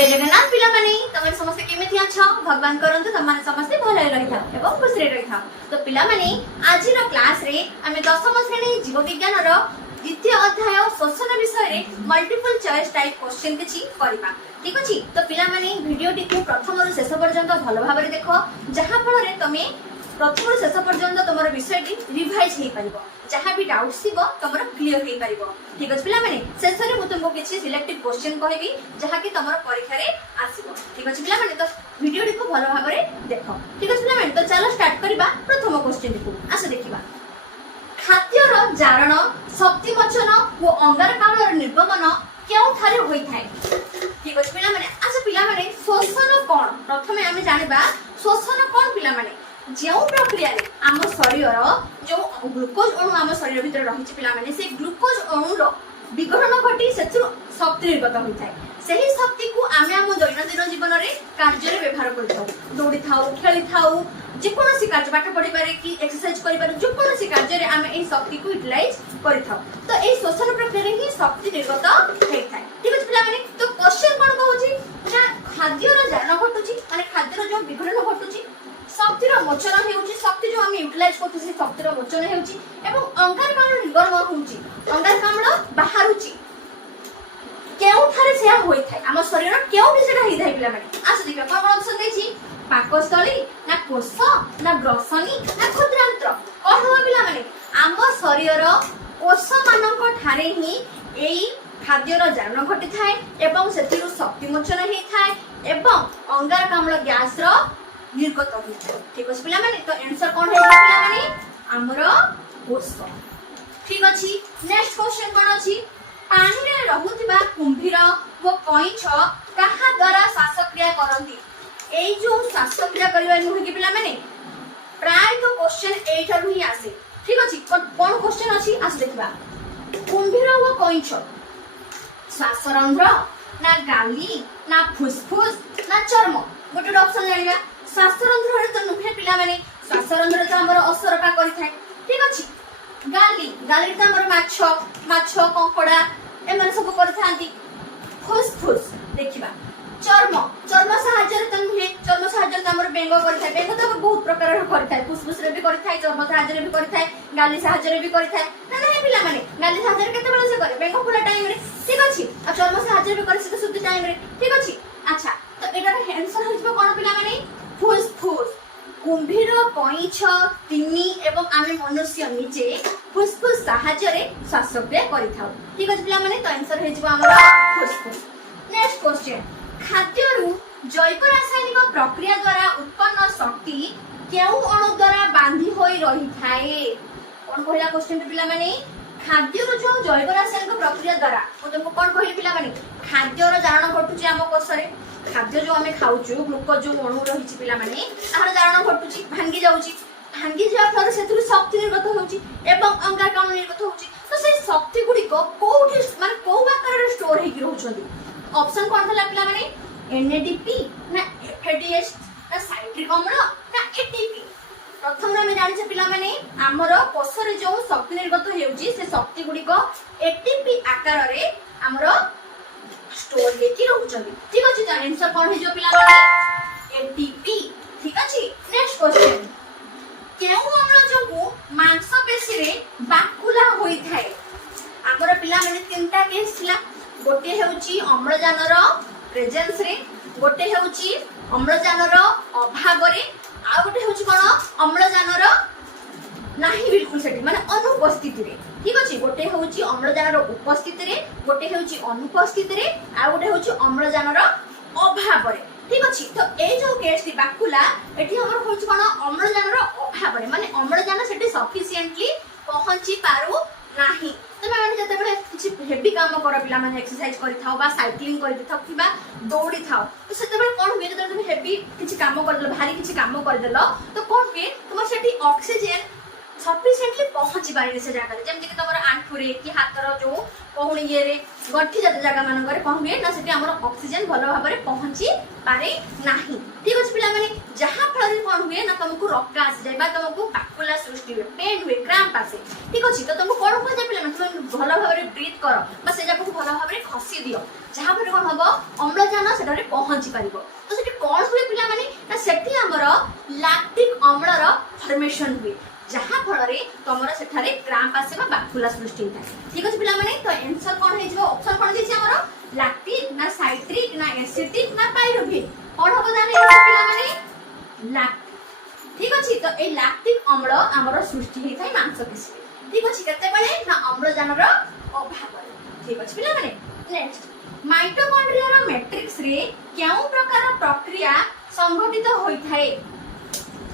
जय जगन्नाथ पिला माने तमन समस्त केमिति अछ भगवान करंतु तमन समस्त भले रही था एवं खुश रही था। तो पिला माने आज रो क्लास रे हमें दशम श्रेणी जीव विज्ञान रो द्वितीय अध्याय शोषण विषय रे मल्टीपल चॉइस टाइप क्वेश्चन किछि करबा। ठीक अछि। तो पिला माने वीडियो टी प्रथम रु शेष पर्यंत भलो भाबरे देखो जहां फल रे तमे प्रथम रु शेष पर्यंत तमर विषय टी रिवाइज हे परिबो जहां भी डाउट थिबो तमर क्लियर हे परिबो। ठीक अछि पिला माने शेष रे मु तुमको किछि सिलेक्टेड क्वेश्चन कहबी जहां कि तमर परीक्षा रे आसीबो। ठीक अछि पिला माने तो वीडियो टी को भलो भाबरे देखो। ठीक अछि पिला माने तो चलो स्टार्ट करबा प्रथम क्वेश्चन टी को आसे देखिबा। खाद्यर जारण शक्ति मोचन और अंगारकाम्ल निर्गमन केउ थारे होई थाए। ठीक अछि पिला माने अच्छा पिला माने शोषण कोन प्रथमे आमे जानिबा शोषण कोन पिला माने जेउ प्रक्रिया रे आम शरीर जो ग्लूकोज अणु आम शरीर भीतर रहिछि पिला माने से ग्लूकोज अणु रो विघटन घटी सेथु शक्ति निर्गत होई थाए। सही शक्ति को आमे आम दैनंदिन जीवन रे कार्य रे व्यवहार करथाउ दौड़ी थाउ खेली थाउ जेकोनोसी कार्य पाठ पढ़ी पारे कि एक्सरसाइज करि पारे जेकोनोसी कार्य रे आमे एई शक्ति को यूटिलाइज करिथाउ। तो एई शोषण प्रक्रिया रे ही शक्ति निर्गत होई थाए। ठीक अछि पिला माने तो क्वेश्चन कोन कहूची ना खाद्य रो जान घटुची माने खाद्य रो जो विघटन घटुची शक्ति रो मोचन हेउची शक्ति जो आमे यूटिलाइज करथि से शक्ति रो मोचन हेउची एवं अंगारकाम्ल निर्गमन होउची अंगारकाम्ल बाहरुची केउ थारे से होई थाए आम शरीर केउ भी सेटा हेइ थाए पिला माने आसे देखा कोन कोन ऑप्शन देछि पाकस्थली ना कोष ना ग्रसनी ना क्षुद्रांत्र कोन हो पिला माने आम शरीर कोष मानक ठारे ही एई खाद्यर जारण घटी थाए एवं सेतिरु शक्ति मोचन हेइ थाए एवं अंगारकाम्ल गैस रो निर्गत होई थाए। ठीक अछि पिला माने तो आंसर कोन हेइ पिला माने हमरो कोष। ठीक अछि नेक्स्ट क्वेश्चन कोन अछि पानी रे रहुतिबा कुंभीर व कइछ कहा द्वारा श्वासक्रिया करंती। एई जो श्वासक्रिया करबा नुहे कि पिला माने प्राय तो क्वेश्चन एटा रु ही आसे। ठीक अछि कोन क्वेश्चन अछि आस देखबा कुंभीर व कइछ श्वासरंध्र ना गाली ना फुसफुस ना चर्म गोटे ऑप्शन जानिबा श्वासरंध्र रे तो नुहे पिला माने श्वासरंध्र तो हमर असरपा करि थाए। ठीक अछि गाली गाली तो हमर माछ कंकड़ा ए माने सब करि थांती फुसफुस देखिबा चर्म चर्म सहाय्य तो नुहे चर्म सहाय्य तो हमर बेंग करि थाए बेंग तो बहुत प्रकार रे करि थाए फुसफुस रे भी करि थाए चर्म सहाय्य रे भी करि थाए गाली सहाय्य रे भी करि थाए ना ना पिला माने गाली सहाय्य रे केते बेले से करे बेंग फुला टाइम रे। ठीक अछि आ चर्म सहाय्य रे भी करि से सुद्ध टाइम रे। ठीक अछि अच्छा तो एटा आंसर होइबो कोन पिला माने फुसफुस कुंभीर कइछ तिमी एवं आमे मनुष्य निजे फुसफुस सहाय्य रे श्वासक्रिया करि थाउ। ठीक अछि पिला माने तो आंसर होइबो हमर फुसफुस। नेक्स्ट क्वेश्चन खाद्यरु जैव रासायनिक प्रक्रिया द्वारा उत्पन्न शक्ति केउ अणु द्वारा बांधी होई रही थाए। कोन कहला क्वेश्चन पिला माने खाद्यरु जो जैव रासायनिक प्रक्रिया द्वारा ओ तुमको कोन कहली पिला माने खाद्यर जारण घटुची हम कोष रे खाद्य जो हमें खाउछु ग्लूकोज जो अणु रहिछि पिला माने तार जारण घटुची भांगी जाउची भांगी जा फल सेथुरु शक्ति निर्गत होउची एवं अंगारकाम्ल निर्गत होउची। तो से शक्ति गुडी को कोठी माने को आकार रे स्टोर हेकि रहउछंती ऑप्शन कोन थला पिला माने एनएडीपी ना एफएडीएस ना साइट्रिक अम्ल ना एटीपी। प्रथम में जानि छ पिला माने हमर कोष रे जो शक्ति निर्गत हेउची से शक्ति गुडी को एटीपी आकार रे हमर स्टोर हेकि रहउछंती। ठीक अछि त आंसर कोन हे जो पिला माने एटीपी। ठीक अछि नेक्स्ट क्वेश्चन केउ अम्ल जो मांसपेशी रे बाकुला होई थाए। हमर पिला माने तीनटा केस थिला गोटे हेउची अम्लजान रो प्रेजेंस रे गोटे हेउची अम्लजान रो अभाव रे आ गोटे हेउची कोन अम्लजान रो नाही बिल्कुल सेठी माने अनुपस्थिति रे। ठीक अछि गोटे हेउची अम्लजान रो उपस्थिति रे गोटे हेउची अनुपस्थिति रे आ गोटे हेउची अम्लजान रो अभाव रे। ठीक अछि तो ए जो केस थी बाकुला एठी हमर होउची कोन अम्लजान रो अभाव रे माने अम्लजान सेठी सफिशिएंटली पहुंची पारु नाही। तमे माने जते बेले किछि हेवी काम कर पिला माने एक्सरसाइज करि थाओ बा साइक्लिंग करि थाओ किबा दौड़ी थाओ तो सेते बेले कोन हुए जते तुम हेवी किछि काम कर देलो भारी किछि काम कर देलो तो कोन हुए तुम सेठी ऑक्सीजन सफिशिएंटली पहुंची पारे से जगह जेमति कि तमर आंठुरे कि हातर जो कोहुणी ये रे गठी जात जगह मान करे कोन हुए ना सेठी हमर ऑक्सीजन भलो भाबरे पहुंची पारे नाही ठीक अछि पिला माने जहां फल कोन हुए ना तुमको रक्त आसी जाय बा तुमको पाकुला सृष्टि हुए पेन हुए क्रैम्प आसे ठीक अछि तो तुमको कोन को जाय पिला माने तुम भलो भाबरे ब्रीथ करो बा से जगह को भलो भाबरे खसी दियो जहां पर कोन हबो अम्लजान सेटारे पहुंची पारिबो तो सेठी कोन हुए पिला माने ना सेठी हमर लैक्टिक अम्लर फॉर्मेशन हुए जहां फल तुमर सेठारे क्रैम्प आसे बा बाकुला सृष्टि होता है ठीक अछि पिला माने तो आंसर कोन हे जो ऑप्शन कोन दिछि हमर लैक्टिक ना साइट्रिक ना एसिटिक ना पाइरुविक कोन होबो जाने पिला माने लैक्टिक ठीक अछि तो ए लैक्टिक अम्ल हमर सृष्टि हे थाई मांसपेशी ठीक अछि केते बेले ना अम्लजान रो अभाव ठीक अछि पिला माने नेक्स्ट माइटोकॉन्ड्रिया रो मैट्रिक्स रे केउ प्रकार प्रक्रिया संघटित होई थाए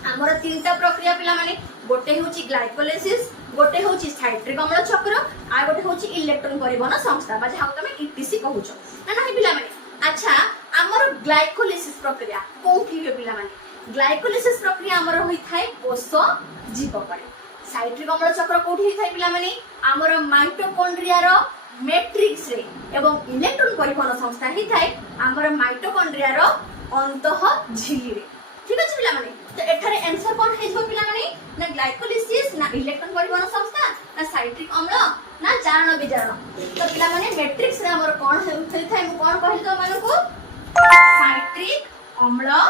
हमर तीनटा प्रक्रिया पिला माने गोटे होची ग्लाइकोलाइसिस गोटे होची साइट्रिक अम्ल चक्र आ गोटे होची इलेक्ट्रॉन परिवहन संस्था बा जहा तमे ईटीसी कहूछ ना नाही पिला माने अच्छा हमर ग्लाइकोलाइसिस प्रक्रिया कोठी हे पिला माने ग्लाइकोलाइसिस प्रक्रिया हमर होई थाए कोष जीव परे साइट्रिक अम्ल चक्र कोठी हे थाए पिला माने हमर माइटोकॉन्ड्रिया रो मैट्रिक्स रे एवं इलेक्ट्रॉन परिवहन संस्था हे थाए हमर माइटोकॉन्ड्रिया रो अंतः झिल्ली रे ठीक अछि पिला माने तो एठारे आंसर कोन हे जो पिला माने ना ग्लाइकोलाइसिस ना इलेक्ट्रॉन परिवहन संस्था ना साइट्रिक अम्ल ना जारण विजारण तो पिला माने मैट्रिक्स रे हमर कोन हे थाए मु कोन कहली तो मानको साइट्रिक अम्ल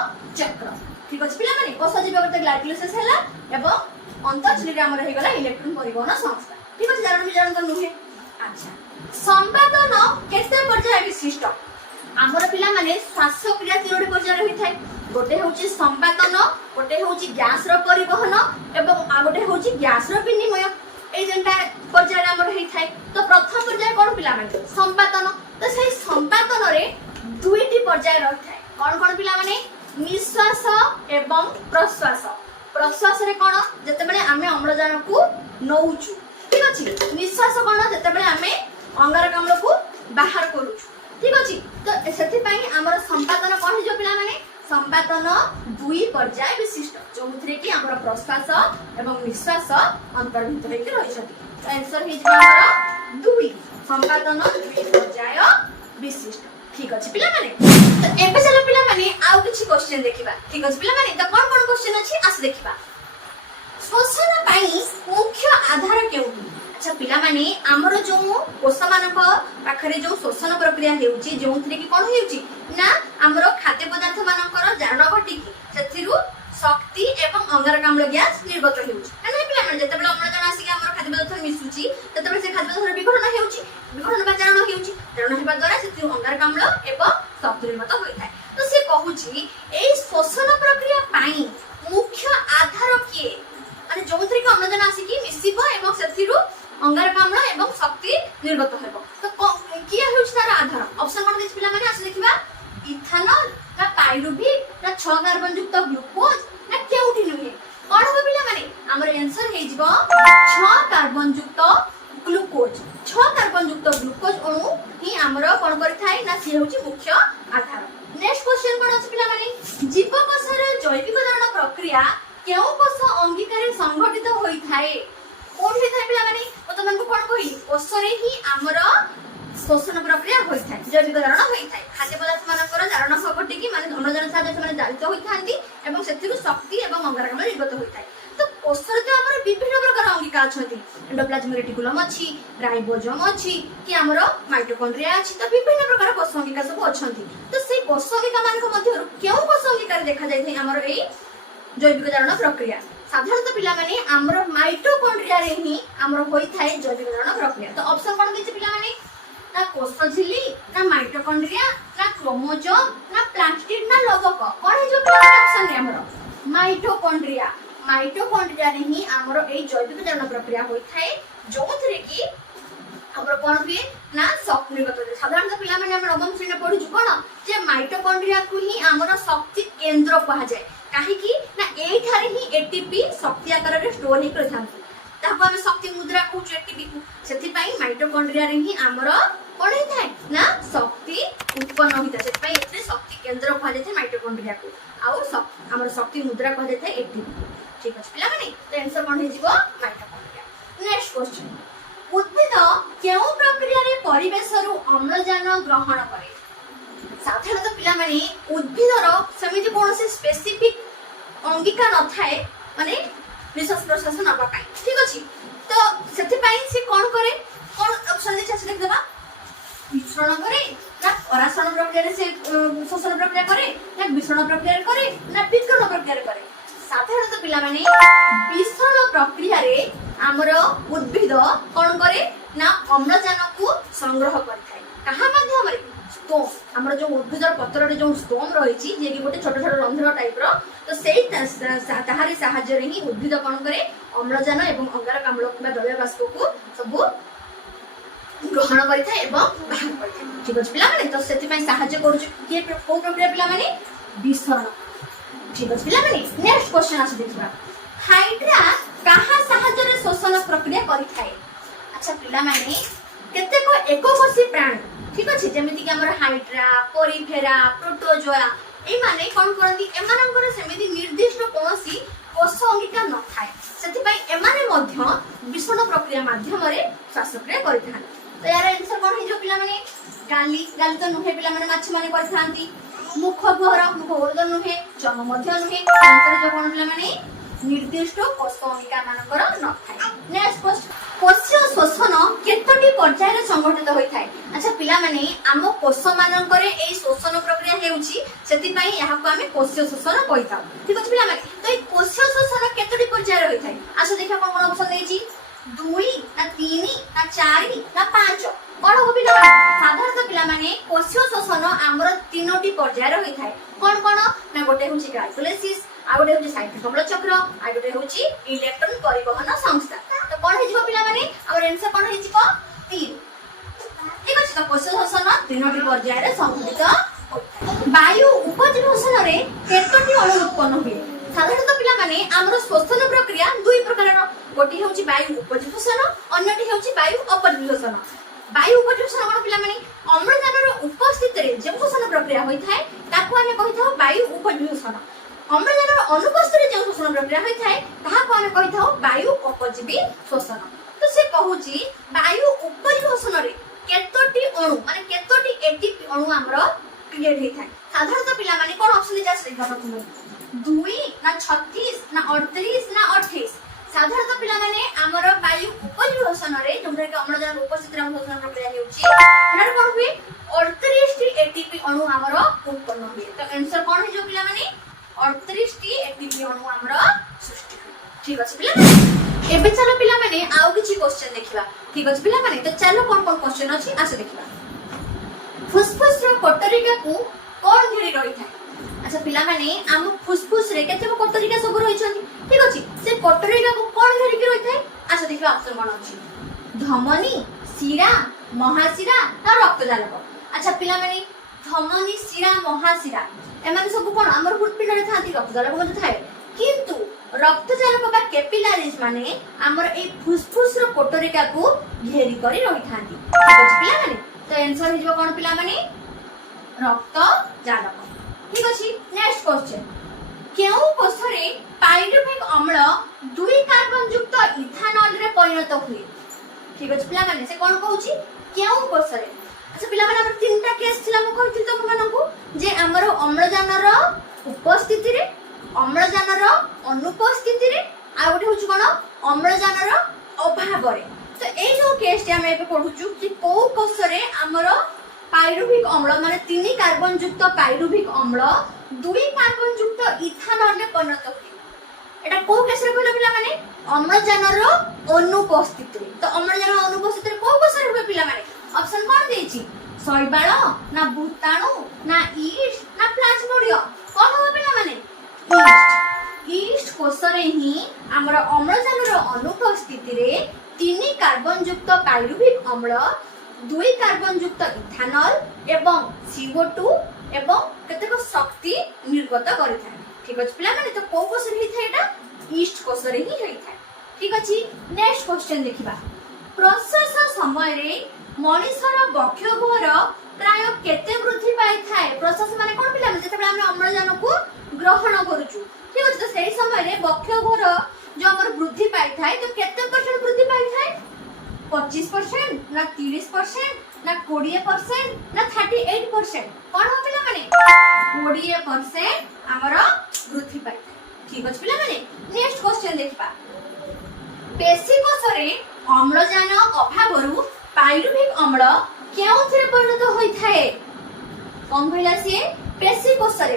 चक्र ठीक अछि पिला माने कोष जीवगत ग्लाइकोलाइसिस हैला एवं अंतःझिल्ली रे हमर हे गला इलेक्ट्रॉन परिवहन संस्था ठीक अछि जारण विजारण तो नुहे अच्छा संपादन केते पर्याय विशिष्ट हमर पिला माने श्वासक्रिया तीनोटी पर्याय रही थाए गोटे होची संपादन गोटे होची गैस रो परिवहन एवं आ गोटे होची गैस रो विनिमय ए जेंटा पर्याय हमर हेई थाए तो प्रथम पर्याय कोन पिला माने संपादन तो सेही संपादन रे दुईटी पर्याय रही थाए कोन कोन पिला माने निश्वास एवं प्रश्वास प्रश्वास रे कोन जते बेले आमे अम्लजान को नौचु ठीक अछि निश्वास कोन जते बेले आमे अंगारकाम्ल को बाहर करूछु ठीक अछि तो सेति पई हमर संपादन कोन जो पिला माने संपादन दुई पर्याय विशिष्ट जोथरे कि हमर प्रश्वास एवं निश्वास अंतर्भुक्त होई रहि छथि तो आंसर हे हमर दुई संपादन दुई पर्याय विशिष्ट ठीक अछि पिला माने तो एबे चलो पिला माने आउ किछि क्वेश्चन देखिबा ठीक अछि पिला माने तो कोन कोन क्वेश्चन अछि आस देखिबा श्वसन पई मुख्य आधार केउटी अच्छा पिला माने हमर जो कोष मानक पाखरे जो श्वसन प्रक्रिया हेउची जोथरे कि कोन हेउची ना हमर खाद्य पदार्थ मानकर जारण घटी सेथिरु शक्ति एवं अंगारकाम्ल गैस निर्गत हेउची ना पिला माने जते बेला अम्लजान आसी हमर खाद्य पदार्थ मिसुची तते बेला से खाद्य पदार्थ विघटन हेउची विघटन बा जारण हेउची जारण हेबा द्वारा सेथिरु अंगारकाम्ल एवं शक्ति निर्गत होई थाए तो से कहूची ए श्वसन प्रक्रिया पाई मुख्य आधार किए माने जोथरे कि अम्लजान आसी कि मिसिबो एवं सेथिरु अंगारकाम्ल एवं शक्ति निर्गत हेबो तो किया हेउछ तार आधार ऑप्शन कोन देछ पिला माने आसे देखिबा इथेनॉल ना पाइरुविक ना 6 कार्बन युक्त ग्लूकोज ना केउठी नुहे कोन हो पिला माने हमर आंसर हे जिवो 6 कार्बन युक्त ग्लूकोज 6 कार्बन युक्त ग्लूकोज अणु ही हमर कोन करि थाई ना से हेउची मुख्य आधार नेक्स्ट क्वेश्चन कोन अछि पिला माने जीव कोषर जैविक जारण प्रक्रिया केउ कोष अंगीकार संघटित होई थाए कोन हे थाए पिला माने ओ त मनको कोन कहि कोषरे ही हमर श्वसन प्रक्रिया होई थाए जैविक जारण होई थाए खाद्य पदार्थ मानकर जारण घटी कि माने अम्लजान साथ से माने जालित होई थांती एवं सेथिरु शक्ति एवं अंगारकाम्ल निर्गत होई थाए तो कोषरे तो हमर विभिन्न प्रकार अंगिका अछंती एंडोप्लाज्मिक रेटिकुलम अछि राइबोसोम अछि कि हमर माइटोकॉन्ड्रिया अछि तो विभिन्न प्रकार कोष अंगिका सब अछंती तो से कोष अंगिका मानक मध्य केउ कोष अंगिका देखा जाय थाए हमर एई जैविक जारण प्रक्रिया साधारणतः पिला माने हमर माइटोकॉन्ड्रिया रे ही हमर होई थाए जैविक जारण प्रक्रिया तो ऑप्शन कोन दिछि पिला माने ना कोष झिल्ली ना माइटोकॉन्ड्रिया ना क्रोमोसोम ना प्लास्टिड ना लवक कोन हे जो ऑप्शन रे हमर माइटोकॉन्ड्रिया माइटोकॉन्ड्रिया रे ही हमर एई जैविक जारण प्रक्रिया होई थाए जोथरे कि हमर कोन हुए ना शक्ति निर्गत होय साधारणतः पिला माने हमर नवम श्रेणी पढि छु कोन जे माइटोकॉन्ड्रिया को ही हमर शक्ति केंद्र कहा जाय काहे कि ना एई थारे ही एटीपी शक्ति आकार रे स्टोर हे कर थांती ताको हम शक्ति मुद्रा कहू एटीपी को सेति पई माइटोकॉन्ड्रिया रे ही हमर कोन हे थाए ना शक्ति उत्पन्न होइता सेति पई एते शक्ति केंद्र कहा जाय माइटोकॉन्ड्रिया को आउ हमर शक्ति मुद्रा कहा जाय एटीपी ठीक अछि पिला माने तो आंसर कोन हे जिवो केउ प्रक्रिया रे परिवेश रु अम्लजान ग्रहण करे साधारणतः पिला माने उद्भिदर समिति कोनोसी स्पेसिफिक अंगिका न थाए माने निश्वास प्रश्वास नबा पाई ठीक अछि तो सेति पाई से कोन करे कोन ऑप्शन दे छै देख देबा मिश्रण करे ना पराशरण प्रक्रिया से शोषण प्रक्रिया करे ना विसरण प्रक्रिया करे ना विकर्ण प्रक्रिया करे साधारणतः पिला माने विसरण प्रक्रिया रे हमर उद्भिद कोन करे ना अम्लजान को संग्रह करथाय कहा माध्यम रे स्टोम हमर जो उद्भिदर पत्र रे जो स्टोम रही छी जे कि गोटे छोट छोट रंध्र टाइप रो तो सेही ताहारी सहाय्य रे ही उद्भिद कोन करे अम्लजान एवं अंगारक अम्ल किबा जलीय बाष्प को सब ग्रहण करिथाय एवं बाहर करिथाय ठीक अछि पिला माने तो सेति पय सहाय्य करू के को प्रक्रिया पिला माने विसरण ठीक अछि पिला माने नेक्स्ट क्वेश्चन आसी देखबा हाइड्रा कहा सहाय्य रे शोषण प्रक्रिया करिथाय अच्छा पिला माने केतेको एकोकोशी प्राणी ठीक अछि जेमिति कि हमर हाइड्रा पोरिफेरा प्रोटोजोआ ए माने कोन करंती एमानंकर सेमिति निर्दिष्ट कोनोसी कोष अंगिका न थाए सेति पय एमाने मध्य विसरण प्रक्रिया माध्यम रे श्वासक्रिया करिथान तो यार आंसर कोन हे जो पिला माने गाली गाली तो नुहे पिला माने माछ माने करिथांती मुख गोर तो नुहे चम मध्य नुहे आंसर जो कोन पिला माने निर्दिष्ट कोष अंगिका मानकर न थाए नेक्स्ट क्वेश्चन कोषीय शोषण केतोटी पर्याय रे संगठित होई थाए अच्छा पिला माने आम कोष मानकर ए शोषण प्रक्रिया हेउची सेति पई यहा को हमें कोषीय शोषण कहिता ठीक अछि पिला माने तो ए कोषीय शोषण केतोटी पर्याय रे होई थाए अच्छा देखा कोन कोन ऑप्शन देछि 2 ना 3 ना 4 ना 5 कोन हो पिला साधारणतः पिला माने कोषीय शोषण हमर तीनोटी पर्याय रे होई थाए कोन कोन ना गोटे होछि ग्लाइकोलाइसिस आ गोटे होछि साइक्लिक अम्ल चक्र आ गोटे होछि इलेक्ट्रॉन परिवहन संस्था तो कोन हे जिवो पिला माने और आंसर कोन हे जिवो 3 ठीक अछि तो कोषीय शोषण तीनोटी पर्याय रे संगठित होय वायु उपजीवसन रे केतोटी अणु उत्पन्न हुए साधारणतः पिला माने हमर शोषण प्रक्रिया दुई प्रकार गोटी होछि वायु उपजीवसन अन्यटी होछि वायु अपजीवसन वायु उपजीवसन कोन पिला माने अम्लजान रो उपस्थिति रे जे शोषण प्रक्रिया होई थाए ताको हमें कहिथाउ वायु उपजीवसन अम्लजान रो अनुपस्थिति रे जे शोषण प्रक्रिया होई थाए ताहाको हमें कहिथाउ वायु अपजीवी शोषण तो से कहूची वायु उपजीवसन रे केतोटी अणु माने केतोटी एटीपी अणु हमरो क्रिएट होई थाए साधारणतः पिला माने कोन ऑप्शन जा से देखा तुम 2 ना 36 ना 38 ना 28 साधारणतः पिला माने हमर वायु उपजीवसन रे जोंरे के अम्लजान उपस्थिति रे शोषण प्रक्रिया हेउची एनार कोन हुए 38 टी एटीपी अणु हमरो उत्पन्न हुए तो आंसर कोन हे जो पिला माने 38 टी एटीपी अणु हमरो सृष्टि ठीक अछि पिला माने एबे चलो पिला माने आउ किछि क्वेश्चन देखिबा ठीक अछि पिला माने तो चलो कोन कोन क्वेश्चन अछि आसे देखिबा फुसफुस रो कोटरिका को कोन घेरी रही थाए अच्छा पिला माने हम फुसफुस रे केते कोटरिका सब रही छथि ठीक अछि से कोटरिका को कोन घेरी के रही थाए आसे देखिबा ऑप्शन कोन अछि धमनी शिरा महाशिरा ना रक्तजालक अच्छा पिला माने धमनी शिरा महाशिरा एमान सब कोन हमर फुटपिंड रे थांती रक्तजालक मते थाए किंतु रक्तजालक बा कैपिलारीज माने हमर ए फुसफुस रो कोटरिका को घेरी करी रही थांती ठीक अछि पिला माने तो आंसर हिजो कोन पिला माने रक्तजालक ठीक अछि नेक्स्ट क्वेश्चन केउ कोषरे पाइरुविक अम्ल 2 कार्बन युक्त इथानॉल रे परिणत हुए ठीक अछि पिला माने से कोन कहूची केउ कोषरे अच्छा पिला माने हमर तीनटा केस थिला म कहथि त मानकू जे हमर अम्लजान रो उपस्थिति रे अम्लजान रो अनुपस्थिति रे आ गोटे होची कोन अम्लजान रो अभाव रे तो ए जो केस टे हम एबे पढुचु कि को कोषरे हमर पाइरुविक अम्ल माने 3 कार्बन युक्त पाइरुविक अम्ल 2 कार्बन युक्त इथानॉल रे परिणत हुए एटा को केस रे कहले पिला माने अम्लजान रो अनुपस्थिति रे तो अम्लजान रो अनुपस्थिति रे को कोष रे हुए पिला माने ऑप्शन कोन देछि शैवाल ना भूताणु ना ईस्ट ना प्लाज्मोडियम कोन हो पिला माने ईस्ट कोष रे ही हमर अम्लजान रो अनुपस्थिति रे 3 कार्बन युक्त पाइरुविक अम्ल 2 कार्बन युक्त इथानॉल एवं CO2 एवं केतेक शक्ति निर्गत करिथाय ठीक अछि पिला माने तो को कोष रे हिथाय एटा ईस्ट कोष रे ही हिथाय ठीक अछि नेक्स्ट क्वेश्चन देखिबा प्रोसेस समय रे मनुष्यर बक्षोभर प्राय केते वृद्धि पाई थाए प्रोसेस माने कोन पिला माने जेते हम अम्लजान को ग्रहण करूछु ठीक अछि तो सेही समय रे बक्षोभर जो हमर वृद्धि पाई थाए तो केते % वृद्धि पाई थाए 25% ना 30% ना 20% ना 38%? कौन हो पिला माने 20% हमर वृद्धि पाई। ठीक अछि पिला माने नेक्स्ट क्वेश्चन देखबा। पेशी कोषरे अम्लजान अभावरु पाइरुभिक अम्ल केउथरे परिणत होई थाए? कौन कहला से पेशी कोषरे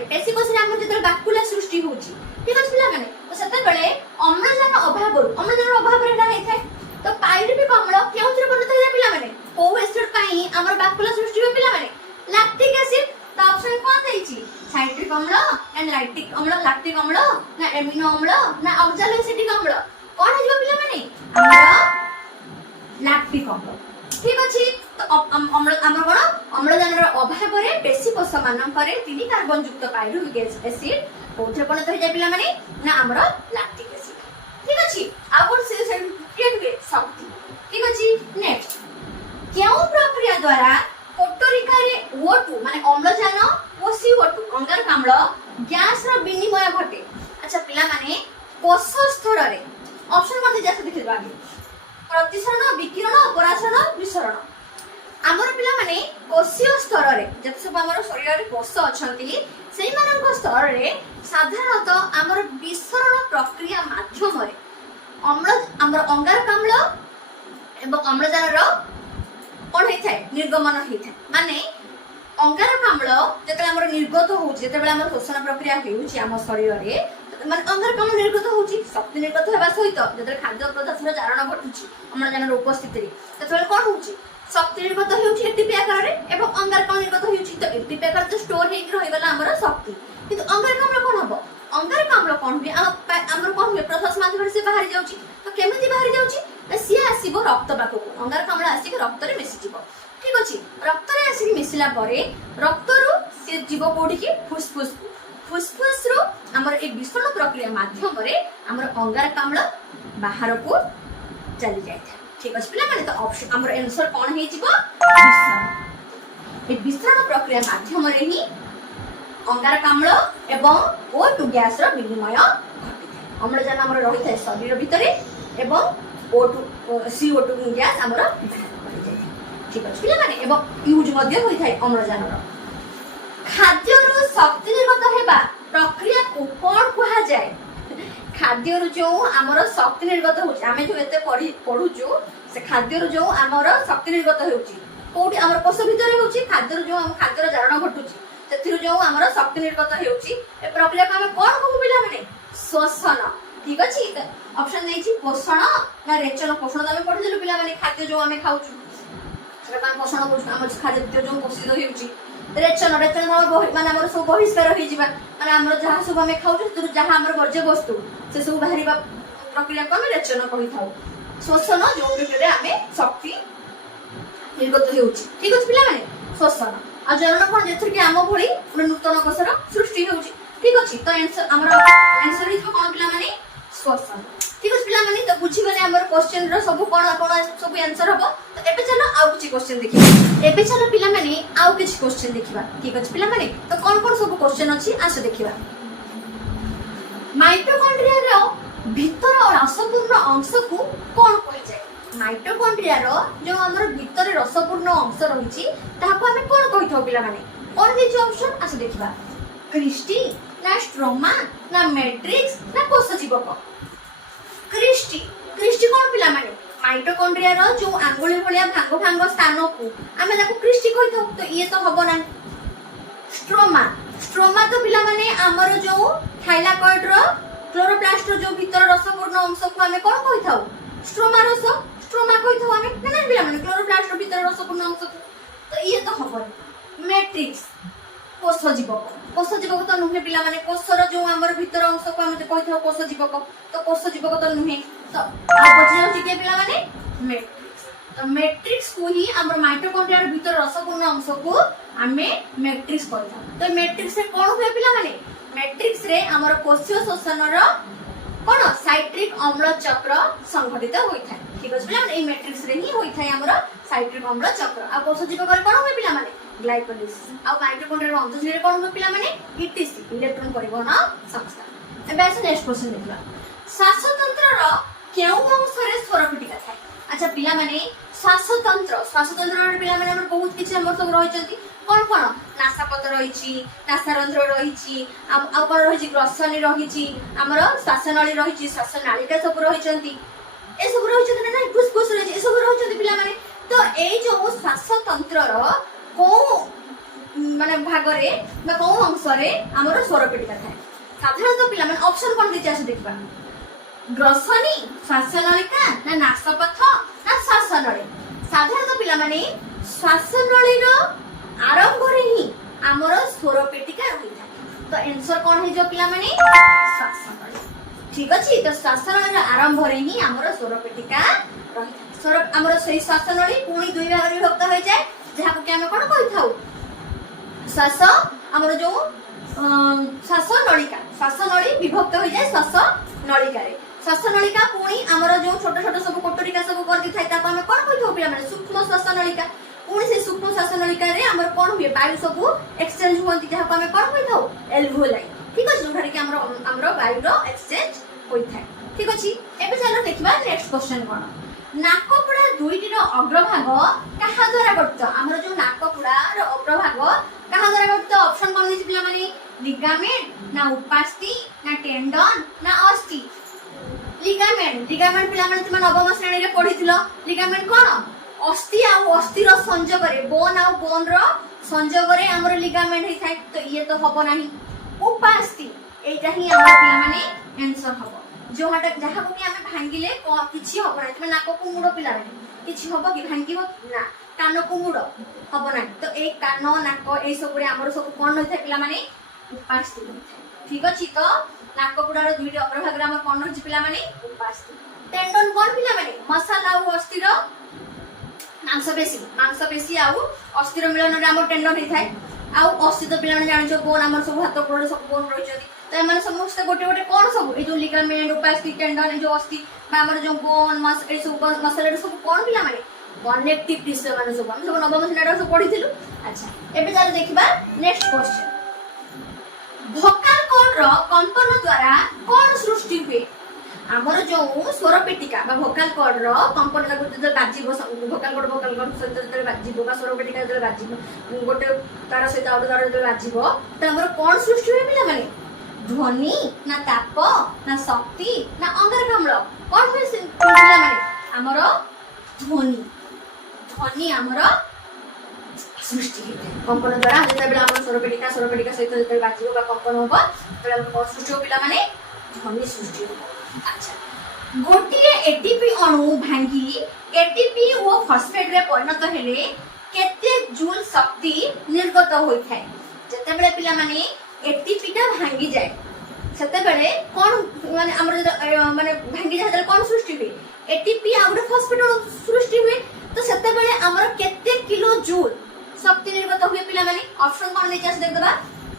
हम जतल बाकुला सृष्टि होची। ठीक अछि पिला माने तो सेते बेले अम्लजान अभाव रे रही थाए। तो पाइरुभिक अम्ल केउथरे परिणत होई पिला माने को एसिड पई हमर बाकुला सृष्टि हो पिला माने लैक्टिक एसिड। तो ऑप्शन कोन देछि साइट्रिक अम्ल एंड लैक्टिक अम्ल ना एमिनो अम्ल ना ऑक्सैलोएसिटिक अम्ल कौन है पिला माने हमरा लैक्टिक अम्ल। ठीक अछि तो अम्ल हमर कोन अम्लजानर अभाव रे पेशी कोष मानन करे 3 कार्बन युक्त पाइरुविक एसिड कोथरे परिणत हो जाय पिला माने ना हमरा लैक्टिक एसिड। ठीक अछि आ कोन से क्रिएट हुए शक्ति। ठीक अछि नेक्स्ट केउ प्रक्रिया द्वारा कोटरिका रे O2 माने अम्लजान ओ CO2 अंगारक अम्ल गैस रो विनिमय घटे। अच्छा पिला माने कोष स्तर रे ऑप्शन मध्ये जैसे देखि बागे प्रतिसरण विकिरण परासरण विसरण हमर पिला माने कोषीय स्तर रे जत सब हमर शरीर रे कोष अछंती सेही मानक स्तर रे साधारणतः हमर विसरण प्रक्रिया माध्यम रे हमर अंगारक अम्ल एवं अम्लजान रो कोन हे थाए निर्गमन हे थाए। माने अंगारक अम्ल जते हमर निर्गत होउची जते बेला हमर शोषण प्रक्रिया हेउची हमर शरीर रे माने अंगारक अम्ल निर्गत होउची शक्ति निर्गत हेबा सहित जते खाद्य पदार्थ रो जारण घटुची अम्लजान रो उपस्थिति रे तते कोन होउची शक्ति निर्गत हेउची एटीपी आकार रे एवं अंगारक अम्ल निर्गत हेउची तो एटीपी आकार तो स्टोर हे रहि गला हमर शक्ति। किंतु अंगारक अम्ल कोन हबो अंगारक अम्ल कोन हुए हमर कोन हुए प्रसास माध्यम से बाहर जाउची तो केमिति बाहर जाउची सिया आसीबो रक्त बाको अंगारक अम्ल आसी रक्त रे मिसि जिवो। ठीक अछि रक्त रे आसी मिसिला परे रक्त रु से जीव कोठी की फुसफुस रो हमर ए विसरण प्रक्रिया माध्यम रे हमर अंगारक अम्ल बाहर को चली जाय था। ठीक अछि पिला माने तो ऑप्शन हमर आंसर कोन हे जिवो विसरण। ए विसरण प्रक्रिया माध्यम रे ही अंगारक अम्ल एवं O2 गैस रो विनिमय घटिଥାଏ। अम्लजान हमर रही थाए शरीर भितरे एवं O2 CO2 गैस हमर ठीक अछि पिला माने एवं यूज मध्ये होई थाए अम्लजान रो। खाद्य रो शक्ति निर्गत हेबा प्रक्रिया को कोन कहा जाय? खाद्य रो जो हमर शक्ति निर्गत होउची हमें जो एते पढुचू से खाद्य रो जो हमर शक्ति निर्गत होउची कोठी हमर कोष भितरे होउची खाद्य रो जो हम खाद्य रो जारण घटुची सेथिरो जो हमर शक्ति निर्गत हेउची ए प्रक्रिया को हम कोन कहू पिला माने श्वसन। ठीक अछि ऑप्शन देछि पोषण ना रेचन। पोषण तो हम पढि देलु पिला माने खाद्य जो हम खाउचू सेटा हम पोषण बोलू हम खाद्य जो पोषित हेउची। रेचन हमर माने हमर सब बहिष्कार होई जिबा माने हमर जहा सब हम खाउचू तो जहा हमर वर्ज्य वस्तु से सब बाहरिबा प्रक्रिया को हम रेचन कहि थाउ। श्वसन जो भितरे हमें शक्ति निर्गत हेउची। ठीक अछि पिला माने श्वसन आ जनन कोन जेथि कि आम भଳି नूतन कोषर सृष्टि हेउची। ठीक अछि तो आंसर हमर आंसर इज कोन पिला माने श्वसन। ठीक अछि पिला माने तो बुझी गले हमर क्वेश्चन रो सब कोन सब आंसर हबो। तो एबे चलो आउ किछि क्वेश्चन देखिबा। एबे चलो पिला माने आउ किछि क्वेश्चन देखिबा। ठीक अछि पिला माने तो कोन सब क्वेश्चन अछि आसे देखिबा। माइटोकॉन्ड्रिया रो भीतर और रसपूर्ण अंश को कोन कहि जाय? माइटोकॉन्ड्रिया रो जो हमर भीतर रसपूर्ण अंश रहिछि ताको हमें कोन कहिथौ पिला माने कोन दिछि ऑप्शन आसे देखिबा। क्रिस्टी ना स्ट्रोमा ना मैट्रिक्स ना कोष जीवक? क्रिस्टी कोन पिला माने माइटोकॉन्ड्रिया रो जो आंगुली भलिया भांग स्थान को हमें ताको क्रिस्टी कहिथौ तो ये तो हबो ना। स्ट्रोमा तो पिला माने हमर जो थाइलाकॉइड रो क्लोरोप्लास्ट रो जो भीतर रसपूर्ण अंश को हमें कोन कहिथौ स्ट्रोमा कहिथौ हमें ना पिला माने क्लोरोप्लास्ट रो भीतर रसपूर्ण अंश तो ये तो हबो। मैट्रिक्स कोष जीवक तो नुहे पिला माने कोषर जो हमर भीतर अंश को हम कहिथौ कोष जीवक तो कोष जीवक तो नुहे तो बची जाउची के पिला माने मैट्रिक्स। तो मैट्रिक्स को ही हमर माइटोकॉन्ड्रिया रो भीतर रसपूर्ण अंश को हमें मैट्रिक्स कहिथौ। तो मैट्रिक्स रे कोन होय पिला माने मैट्रिक्स रे हमर कोषीय शोषण रो कोन साइट्रिक अम्ल चक्र संघटित होई थाए। ठीक अछि पिला माने ए मैट्रिक्स रे ही होई थाए हमर साइट्रिक अम्ल चक्र। आ कोष जीवक रे कोन होय पिला माने ग्लाइकोलिसिस। आ माइटोकॉन्ड्रिया रो अंतःजीव रे कोन होय पिला माने ईटीसी इलेक्ट्रॉन परिवहन संस्था। एबे आसे नेक्स्ट क्वेश्चन देखला। श्वासतंत्र रो केउ अंश रे स्वर पिटिका थाए? अच्छा पिला माने श्वासतंत्र पिला माने हमर बहुत किछि हमर सब रहिचंती कोन कोन नासापथ रहिछि नासारंध्र रहिछि आ कोन रहिछि ग्रसनी रहिछि हमर श्वासनळी रहिछि श्वासनालिका सब रहिचंती ए सब रहिचंती ना फुसफुस रहिछि ए सब रहिचंती पिला माने तो ए जो श्वासतंत्र रो को माने भागरे बा को अंश रे हमर स्वरपेटिका थाए साधारणतः पिला माने ऑप्शन कोन दिछि आसे देखबा ग्रसनी श्वासनलिका ना नासापथ ना श्वासनळी साधारणतः पिला माने श्वासनळी रो आरंभ रे ही हमर स्वरपेटिका रही थाए तो आंसर कोन हे जो पिला माने श्वासनळी ठीक अछि तो श्वासनळी रो आरंभ रे ही हमर स्वरपेटिका रही थाए स्वर हमर सही श्वासनळी पुणी दुई भाग रे विभक्त होय जाय जहा को के हम कोन कहि थाउ श्वास हमर जो श्वासनळी विभक्त हो जाए श्वासनळिका रे श्वासनळिका पुणी हमर जो छोट छोट सब कोटरिका सब कर दी थाय ताको हम कोन कहिथौ पिला माने सूक्ष्म श्वासनळिका पुणी से सूक्ष्म श्वासनळिका रे हमर कोन हुए वायु सब एक्सचेंज होंती जहा को हम कोन कहिथौ एल्वियोलाई ठीक अछि जोठारे कि हमर वायु रो एक्सचेंज होई थाय ठीक अछि एबे चलो देखबा नेक्स्ट क्वेश्चन कोन नाकपुडा दुईटी रो अग्रभाग कहा द्वारा गठित हमर जो नाकपुडा रो अग्रभाग कहा द्वारा गठित ऑप्शन कोन दिछि पिला माने लिगामेंट ना उपास्थि ना टेंडन ना अस्थि लिगामेंट पिला माने तुम नवम श्रेणी रे पढिथिलो लिगामेंट कोन अस्थि आ अस्थि रो संयोग रे बोन आ बोन रो संयोग रे हमर लिगामेंट हे थाय तो ये तो हबो नाही उपास्थि एटा ही हमर पिला माने आंसर हबो जो हटा जहा को कि हमें भांगिले किछि हबो नाही तुम नाक को मुडो पिला माने किछि हबो कि भांगिबो ना कान को मुडो हबो नाही तो ए कान नाक ए सब रे हमर सब कोन होय थाय पिला माने उपास्थि ठीक अछि तो नाकपुडा रो दुईटी अग्रभाग रे हमर कोन होय पिला माने उपास्थि टेंडन कोन पिला माने मसाला आ अस्थि रो मांसपेशी आ अस्थि रो मिलन रे हमर टेंडन हे थाय आ अस्थि तो पिला माने जानि जो बोन हमर सब हाथ गोड़ सब बोन रहि जति तो एमाने समस्त गोटे गोटे कोन सब ए जो लिगामेंट उपास्थि टेंडन जो अस्थि बा हमर जो बोन मस ए सब मसाला रे सब कोन पिला माने कनेक्टिव टिश्यू माने सब हम सब नवम श्रेणी रे सब पढिथिलु अच्छा एबे चलो देखिबा नेक्स्ट क्वेश्चन भोकाल कॉर्ड रो कंपन द्वारा कोन सृष्टि हुए हमर जो स्वरपेटिका बा भोकाल कॉर्ड रो कंपन लागु जे बाजिबो भोकाल कॉर्ड सहित जे बाजिबो बा स्वरपेटिका जे बाजिबो गोटे तार सहित आउट तार जे बाजिबो त हमर कोन सृष्टि हुए पिला माने ध्वनि ना ताप ना शक्ति ना अंगारकाम्ल कोन हुए पिला माने हमर ध्वनि हमर सृष्टि हेते कंपन द्वारा जेते बेला हमर स्वरपेटिका सहित जेते बाजिबो बा कंपन होबो बेला हमर सृष्टि हो पिला माने ध्वनि सृष्टि हो अच्छा गोटिए एटीपी अणु भांगी एटीपी ओ फॉस्फेट रे परिणत हेले केते जूल शक्ति निर्गत होई थाए जेते बेला पिला माने एटीपी टा भांगी जाय सेते बेले कोन माने हमर माने भांगी जाय कोन सृष्टि हुए एटीपी आ गुटे फॉस्फेट अणु सृष्टि हुए तो सेते बेले हमर केते किलो जूल शक्ति निर्गत हुए पिला माने ऑप्शन कोन देछि आसे देख दबा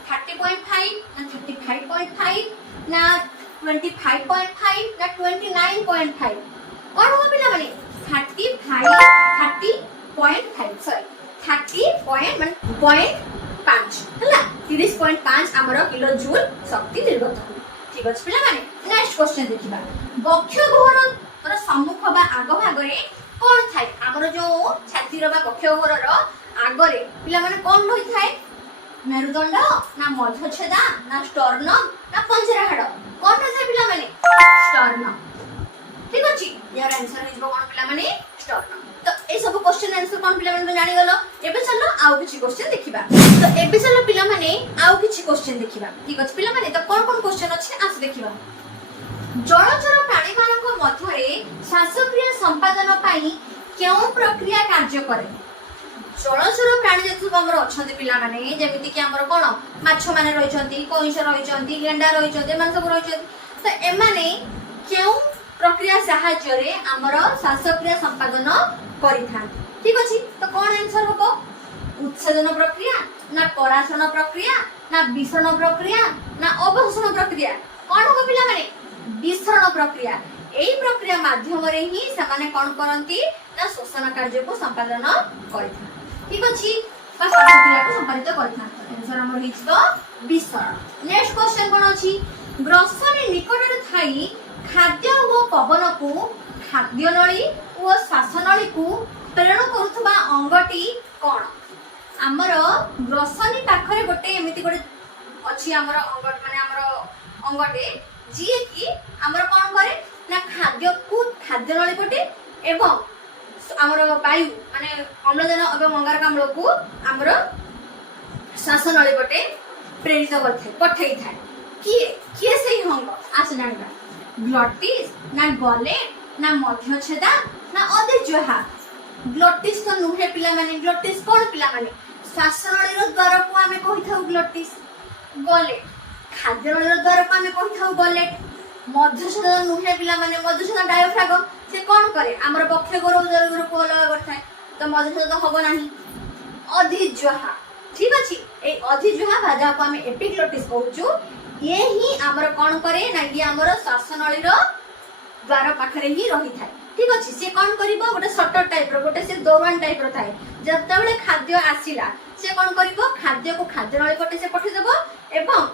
30.5 ना 35.5 ना 25.5 ना 29.5 कोन हो पिला माने 30.5 सॉरी 30 पॉइंट माने 0.5 हला 30.5 हमर किलो जूल शक्ति निर्गत हुए ठीक अछि पिला माने नेक्स्ट क्वेश्चन देखिबा बक्ष गहर रो सम्मुख बा आग भाग रे कोन थाय हमर जो छाती रो बा बक्ष गहर रो आगरे पिला माने कोन होई थाय मेरुदंड ना मध्यछेदा ना स्टर्नम ना पंजरा हाड़ कोन थाय पिला माने स्टर्नम ठीक अछि यार आंसर इज कोन पिला माने स्टर्नम तो ए सब क्वेश्चन आंसर कोन पिला माने जानि गलो एबे चलो आउ किछि क्वेश्चन देखिबा तो एबे चलो पिला माने आउ किछि क्वेश्चन देखिबा ठीक अछि पिला माने तो कोन कोन क्वेश्चन अछि आस देखिबा जलचर प्राणी मानक मध्य रे श्वासक्रिया संपादन पाई केउ प्रक्रिया कार्य करे जलचर प्राणी जे सब हमर अछंती पिला माने जेमिति कि हमर कोन माछ माने रहिचंती कइंस रहिचंती गेंडा रहिचंती मान सब रहिचंती तो एमाने केउ प्रक्रिया सहाय्य रे हमर श्वासक्रिया संपादन करिथान ठीक अछि तो कोन आंसर होबो उत्सेदन प्रक्रिया ना पराशरण प्रक्रिया ना विसरण प्रक्रिया ना अवशोषण प्रक्रिया कोन हो पिला माने विसरण प्रक्रिया एई प्रक्रिया माध्यम रे ही समाने कोन करंती ना शोषण कार्य को संपादन करिथान ठीक अछि बा श्वासक्रिया को संपादित करिथान आंसर हमर हिज तो विसरण नेक्स्ट क्वेश्चन कोन अछि ग्रसनी निकट रे थाई खाद्य ओ पवन को खाद्य नळी ଓ ଶ୍ୱାସନଳୀ को प्रेरण करुवा अंगटी कौन आमर ग्रसनी पाखरे गोटे एमती गोटे अच्छी आमर अंग माने आमर अंगटे जी कि आमर कौन करे ना खाद्य को खाद्य नली पटे एवं आमर वायु माने अम्लजान एवं अंगारकाम्ल को आमर श्वासनली पटे प्रेरित करथे पठेई थाए किए किए सही अंग आस जानबा ग्लटिस ना गलेट ना मध्यछेदा ना अधेज्वहा ग्लटिस तो नुहे पिला माने ग्लटिस कोन पिला माने श्वासनली रो द्वार को आमे कहि थाउ ग्लटिस गलेट खाद्य नली रो द्वार को आमे कहि थाउ गलेट मध्यछेदा नुहे पिला माने मध्यछेदा डायफ्रागम से कोन करे हमर बक्ष गोर उदर गोर को अलग करथाय तो मध्यछेदा तो हबो नाही अधेज्वहा ठीक अछि ए अधेज्वहा भाजा को आमे एपिग्लटिस कहूछु ये ही हमर कोन करे ना ये हमर श्वासनली रो द्वार पाखरे ही रही थाए ठीक अछि से कोन करिवो गोटे शटर टाइप रो गोटे से दौरान टाइप रो थाए जतबेले खाद्य आसीला से कोन करिवो खाद्य को खाद्य नली पटे से पठि देबो एवं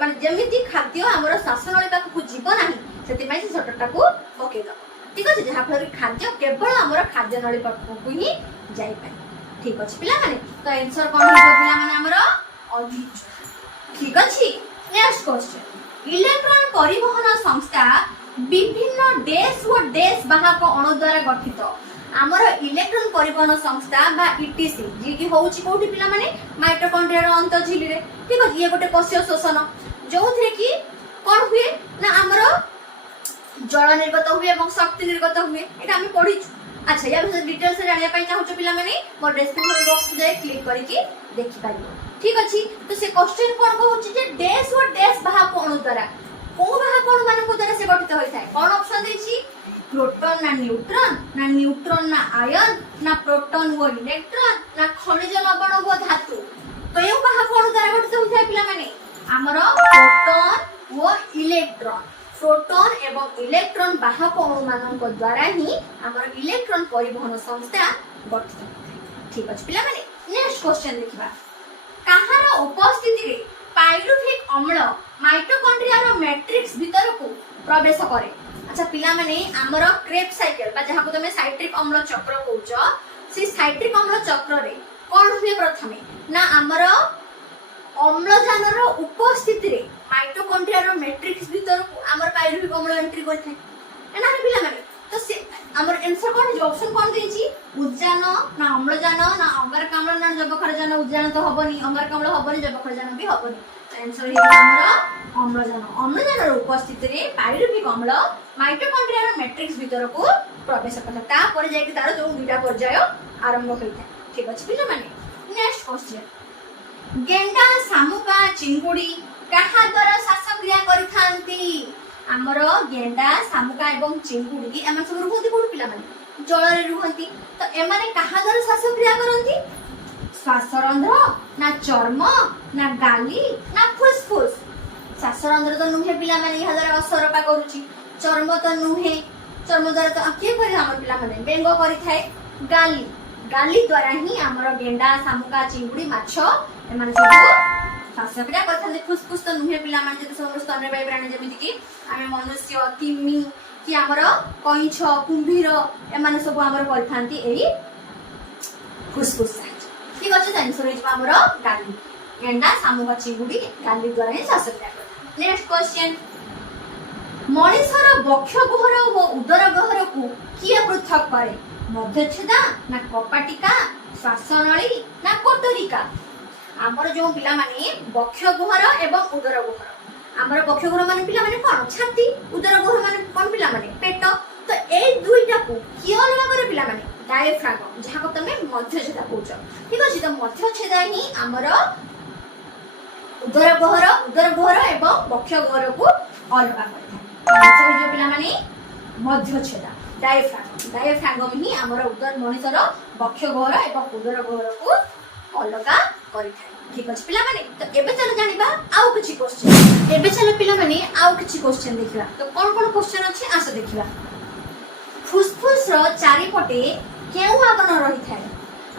माने जेमिति खाद्य हमर श्वासनली पाख को जीव नाही सेति माइ से शटरटा को पके दो ठीक अछि जहा फल खाद्य केवल हमर खाद्य नली पाख को ही जाई पाए ठीक अछि पिला माने तो आंसर कोन हो पिला माने हमर अधिक ठीक अछि नेक्स्ट क्वेश्चन इलेक्ट्रॉन परिवहन संस्था विभिन्न देश व देश बाहक अणु द्वारा गठित आमर इलेक्ट्रॉन परिवहन संस्था बा ईटीसी जी की होउची कोठी पिला माने माइटोकॉन्ड्रिया रो अंतःझिल्ली रे ठीक अछि ये गोटे कोशीय शोषण जोथरे की कोन हुए ना आमर जल निर्गत हुए एवं शक्ति निर्गत हुए एटा हम पढी अच्छा या डिटेल्स से जानिया पई चाहू पिला माने मोर डिस्क्रिप्शन बॉक्स में जाय क्लिक करके देखि पारिबो ठीक अछि तो से क्वेश्चन कोन कहउची जे देश व देश बाहक अणु द्वारा को बाहक अणु मानक द्वारा से गठित होई थाए कोन ऑप्शन देछि प्रोटॉन ना न्यूट्रॉन ना आयन ना प्रोटॉन व इलेक्ट्रॉन ना खनिज लवण व धातु तो यो बाहक अणु द्वारा गठित होई थाए पिला माने हमर प्रोटॉन व इलेक्ट्रॉन प्रोटॉन एवं इलेक्ट्रॉन बाहक अणु मानक द्वारा ही हमर इलेक्ट्रॉन परिवहन संस्था गठित होई ठीक अछि पिला माने नेक्स्ट क्वेश्चन देखिबा कहार उपस्थिति रे पाइरुविक अम्ल माइटोकॉन्ड्रिया रो मैट्रिक्स भीतर को प्रवेश करे अच्छा पिला माने हमर क्रेब्स साइकिल बा जहा को तमे साइट्रिक अम्ल चक्र कहउछ से साइट्रिक अम्ल चक्र रे कोन हुए प्रथमे ना हमर अम्लजान रो उपस्थिति रे माइटोकॉन्ड्रिया रो मैट्रिक्स भीतर को हमर पाइरुविक अम्ल एंट्री करथे एना पिला माने तो से हमर आंसर कोन जे ऑप्शन कोन देछि उद्जान ना अम्लजान ना अंगारकाम्ल ना जबखरजान उद्जान तो हबनी अंगारकाम्ल हबनी जबखरजान भी हबनी आंसर हे हमर अम्लजान रो उपस्थिति रे पाइरुविक अम्ल माइटोकॉन्ड्रिया रो मैट्रिक्स भीतर को प्रवेश करता ता पर जाय कि तार जो दुटा पर्याय आरंभ होइता ठीक अछि पिला माने नेक्स्ट क्वेश्चन गेंडा सामुका चिंगुडी कहा द्वारा श्वासक्रिया करिथांती हमर गेंडा सामुका एवं चिंगुडी एमन सब रुहंती कोन पिला माने जल रे रुहंती तो एमाने कहा द्वारा श्वासक्रिया करंती श्वासरंध्र ना चर्म ना गाली ना फुसफुस श्वासरंध्र तो नुहे पिला माने इहा द्वारा असरपा करूची चर्म तो नुहे चर्म द्वारा तो के करे हमर पिला माने बेंग करि थाए गाली गाली द्वारा ही हमर गेंडा सामुका चिंगुडी माछ एमाने सब श्वासक्रिया करथांते फुसफुस तो नुहे पिला माने जते सब स्तन बाय प्राणी जेमिति कि आमे मनुष्य तिमी कि हमर कइछ कुंभीर एमाने सब हमर करथांती एई फुसफुस ठीक अछि त आंसर हिज हमर गाली गेंडा सामुका चिंगुडी गाली द्वारा ही श्वासक्रिया करथांते नेक्स्ट क्वेश्चन मनुष्यर बक्ष गहर व उदर गहर को किए पृथक करे मध्यछेदा ना कपाटिका श्वासनली ना कोटरिका हमर जो पिला माने बक्ष गहर एवं उदर गहर हमर बक्ष गहर माने पिला माने कोन छाती उदर गहर माने कोन पिला माने पेट तो ए दुईटा को किए अलग करे पिला माने डायफ्रागम जहा को तमे मध्यछेदा कहउछ ठीक अछि त मध्यछेदा ही हमर उदर गहर एवं बक्ष गहर को अलग करे आंसर जो पिला माने मध्यछेदा डायफ्रागम ही हमर उदर मनुष्यर बक्ष गहर एवं उदर गहर को अलग करि थाए ठीक अछि पिला माने तो एबे चलो जानिबा आउ किछि क्वेश्चन एबे चलो पिला माने आउ किछि क्वेश्चन देखिबा तो कोन क्वेश्चन अछि आस देखिबा फुसफुस रो चारि पटे केउ आवरण रही थाए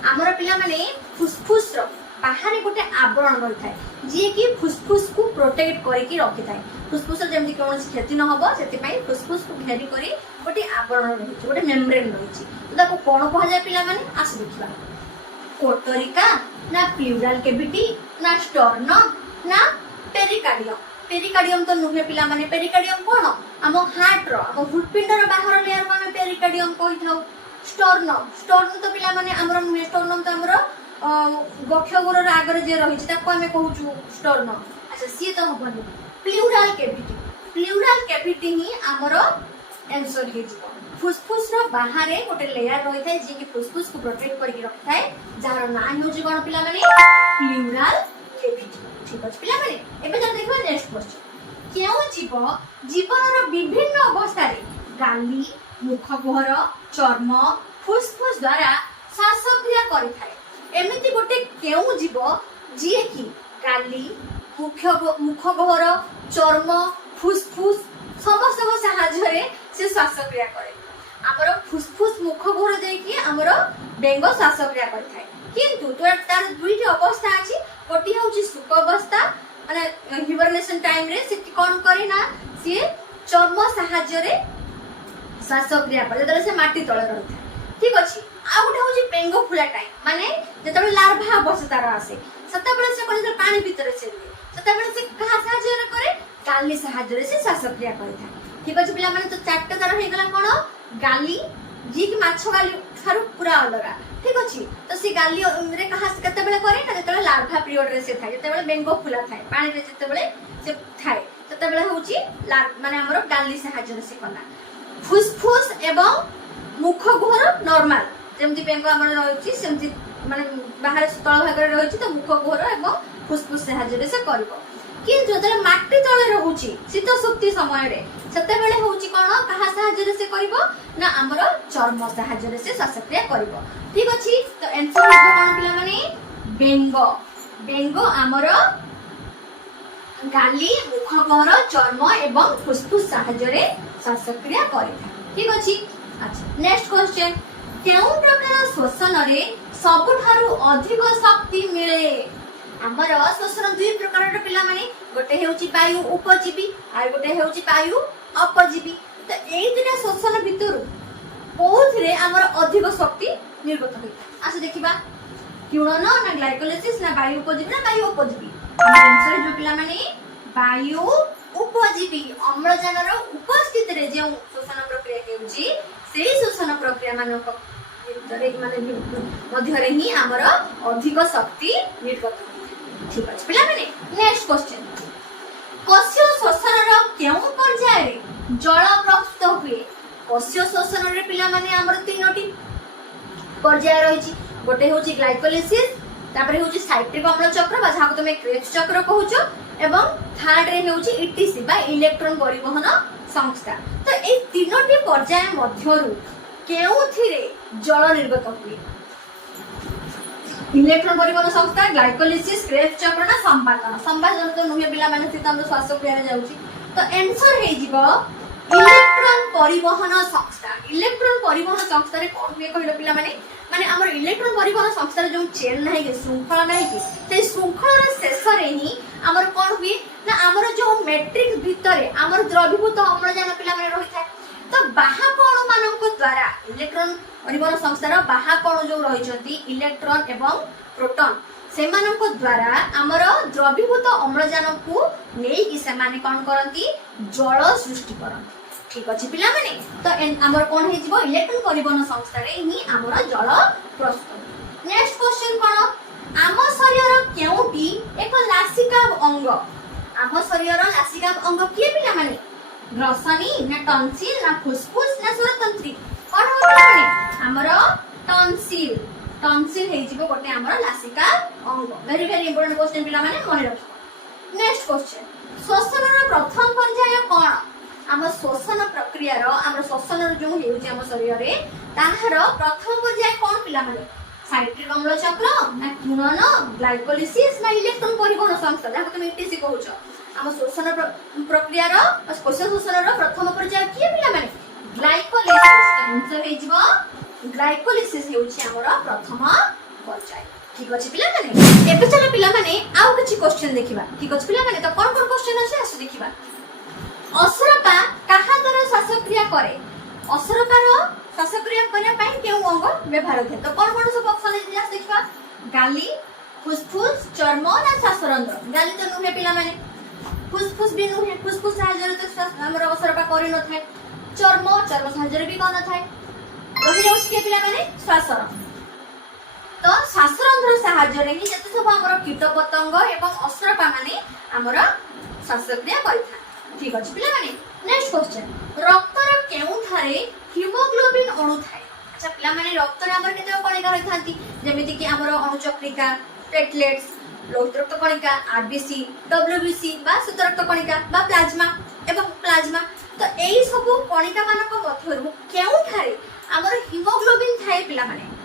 हमर पिला माने फुसफुस रो बाहर गोटे आवरण रही थाए जी कि फुसफुस को प्रोटेक्ट करके रखी थाए फुसफुस जेमती कौन क्षति न हो से फुसफुस को घेरी करी गोटे आवरण रही गोटे मेम्ब्रेन रही तो कौन कह जाए पिला माने आस देखा कोटरिका ना प्लूराल कैविटी ना स्टर्नम ना पेरिकार्डियम पेरिकार्डियम तो नुहे पिला माने पेरिकार्डियम कौन आम हार्ट रो आम हृदपिंड रो बाहर लेयर को आम पेरिकार्डियम कहि थाउ स्टर्नम स्टर्नम तो पिला माने हमर नुहे स्टर्नम तो हमर गक्षगोर आगर जे रही ताको आम कहूँ स्टर्नम अच्छा सी तो हबनी प्लूराल कैविटी ही आमर आंसर हे जिवो फुसफुस रो बाहर गोटे लेयर रही थाए जे कि फुसफुस को प्रोटेक्ट करके रखि थाए जार ना होची कोन पिला माने प्लूराल कैविटी ठीक अछि पिला माने एबे जब देखबा नेक्स्ट क्वेश्चन केउ जीव जीवन रो विभिन्न अवस्था रे गाली मुखगहर चर्म फुसफुस द्वारा श्वासक्रिया करि थाए एमिति गोटे केउ जीव जे कि गाली मुखगहर चर्म फुसफुस समस्त साहाय्य से श्वासक्रिया करे आमर फुसफुस मुखगहर देकी आमर बेंग श्वासक्रिया करथाय किंतु तार दुईटी अवस्था अछि गोटी होची सुख अवस्था माने हिबरनेशन टाइम रे से कोन करे ना से चर्म साहाय्य रे श्वासक्रिया करे जदरे से माटी तळे रहथाय ठीक अछि आ गोटे होची बेंग फुला टाइम माने जतबे लार्भा अवस्था रा आसे सतबेले से कोन पानी भीतर से सतबेले से कहा साहाय्य रे करे गाली साहाय्य रे से श्वासक्रिया करथाय ठीक अछि पिला माने तो चारटा तार हे गला कोन गाली जी कि माछ गाली थारु पूरा अलगा ठीक अछि तो से गाली रे कहा से कतबेले करे ना जतबेले लार्भा पीरियड रे से थाय जतबेले बेंगो फुला थाय पानी रे जतबेले से थाय ततबेले होची माने हमरो गाली साहाय्य रे से कला फुसफुस एवं मुखगहर नॉर्मल जेमति बेंगो हमर रहउची सेमति माने बाहर तळ भाग रे रहउची तो मुखगहर एवं फुसफुस साहाय्य रे से करबो किंतु जतले माटी तळे रहउची शीत सुक्ति समय रे सेतेबेले होउची कोन कहा साहाय्य रे से करबो ना हमर चर्म साहाय्य रे से श्वासक्रिया करबो ठीक अछि तो आंसर हो कोन पिला माने बेंगो बेंगो हमर गाली मुखगहर चर्म एवं फुसफुस साहाय्य रे श्वासक्रिया करिथा ठीक अछि अच्छा नेक्स्ट क्वेश्चन केउ प्रकार श्वसन रे सबठारु अधिक शक्ति मिले हमर श्वसन दुई प्रकार रो पिला माने गोटे हेउची वायु उपजीवी आ गोटे हेउची वायु अपजीवी तो एई दिना श्वसन भितरु बहुत रे हमर अधिक शक्ति निर्गत होइता आसे देखिबा क्यूणन ना ग्लाइकोलाइसिस ना वायु उपजीवी ना वायु अपजीवी आंसर जो पिला माने वायु उपजीवी अम्लजान रो उपस्थिति रे जे श्वसन प्रक्रिया हेउची सेई श्वसन प्रक्रिया मानक मध्य रे ही हमर अधिक शक्ति निर्गत ठीक अछि पिला माने नेक्स्ट क्वेश्चन कोष्य श्वसन रो केउ पर्याय रे जल प्रस्तुत हुए कोष्य श्वसन रे पिला माने हमर तीनोटी पर्याय रहिछि गोटे होछि ग्लाइकोलाइसिस तापरे होछि साइट्रिक अम्ल चक्र बा जाको तुमे क्रेब्स चक्र कहउछो एवं थर्ड रे होछि ईटीसी बा इलेक्ट्रॉन परिवहन संस्था तो ए तीनोटी पर्याय मध्यरु केउथिरे जल निर्गत हुए इलेक्ट्रॉन परिवहन संस्था ग्लाइकोलाइसिस क्रेब्स चक्र ना संपादन संपादन तो नुहे पिला माने सितंद्र श्वासक्रिया रे जाउची तो आंसर हे जिवो इलेक्ट्रॉन परिवहन संस्था रे कोन हुए कहलो पिला माने माने हमर इलेक्ट्रॉन परिवहन संस्था रे जो चेन नाही के श्रृंखला नाही के ते श्रृंखला रे शेष रे ही हमर कोन हुए ना हमर जो मैट्रिक्स भितरे हमर द्रवीभूत अम्लजान पिला माने रहि थाए तो बाहक अणु मानक द्वारा इलेक्ट्रॉन परिवहन संस्था रो बाहक अणु जो रहि छथि इलेक्ट्रॉन एवं प्रोटॉन सेमानक द्वारा हमर द्रवीभूत अम्लजान को नेई कि सेमाने कोन करंती जल सृष्टि करंती ठीक अछि पिला माने तो हमर कोन हे जिवो इलेक्ट्रॉन परिवहन संस्था रे ही हमर जल प्रस्तुत नेक्स्ट क्वेश्चन कोन आम शरीर केउटी एक लासिका अंग आम शरीर लासिका अंग के पिला माने ग्रसनी ना टॉन्सिल ना फुसफुस ना स्वरतंत्री कोन हो माने हमर टॉन्सिल टॉन्सिल हे जिवो गोटे हमर लासिका अंग वेरी इंपोर्टेंट क्वेश्चन पिला माने मन रखो नेक्स्ट क्वेश्चन श्वसन रो प्रथम पर्याय कोन हम श्वसन प्रक्रिया रो हमर श्वसन रो जो हेउची हम शरीर रे ताहार प्रथम पर्याय कोन पिला माने साइट्रिक अम्ल चक्र ना क्यूणन ग्लाइकोलाइसिस ना इलेक्ट्रॉन परिवहन संस्था जाको तुम ईटीसी कहउछो हम श्वसन प्रक्रिया रो कोष्य श्वसन रो प्रथम पर्याय की पिला माने ग्लाइकोलाइसिस आंसर हे जिवो ग्लाइकोलाइसिस हेउची हमर प्रथम पर्याय ठीक अछि पिला माने एबे चलो पिला माने आउ किछि क्वेश्चन देखिबा ठीक अछि पिला माने तो कोन कोन क्वेश्चन अछि आसु देखिबा असरपा कहा द्वारा श्वासक्रिया करे असरपार श्वासक्रिया करने पाई केउ अंग व्यवहार होय तो कोन सब ऑप्शन है आसु देखिबा गाली फुसफुस चर्म ना श्वासरंध्र गाली तो नुहे पिला माने फुसफुस भी नुहे फुसफुस साहाय्य तो श्वास हमर असरपा करि न थाए चर्म साहाय्य भी कोन थाए रहि जाउछ के पिला माने श्वासरंध्र तो श्वासरंध्र साहाय्य रे ही जते सब हमर कीट पतंग एवं असरपा माने हमर श्वासक्रिया करिथा ठीक अछि पिला माने नेक्स्ट क्वेश्चन रक्तर केउ थारे हीमोग्लोबिन अणु थाए अच्छा पिला माने रक्त रे हमर केते कणिका होई थांती जेमिति कि हमर अणुचक्रिका प्लेटलेट्स लोहित रक्त कणिका आरबीसी डब्ल्यूबीसी बा शुद्ध रक्त कणिका बा प्लाज्मा एवं प्लाज्मा तो एई सब कणिका मानक मध्यरु केउ थारे हमर हीमोग्लोबिन थाए पिला माने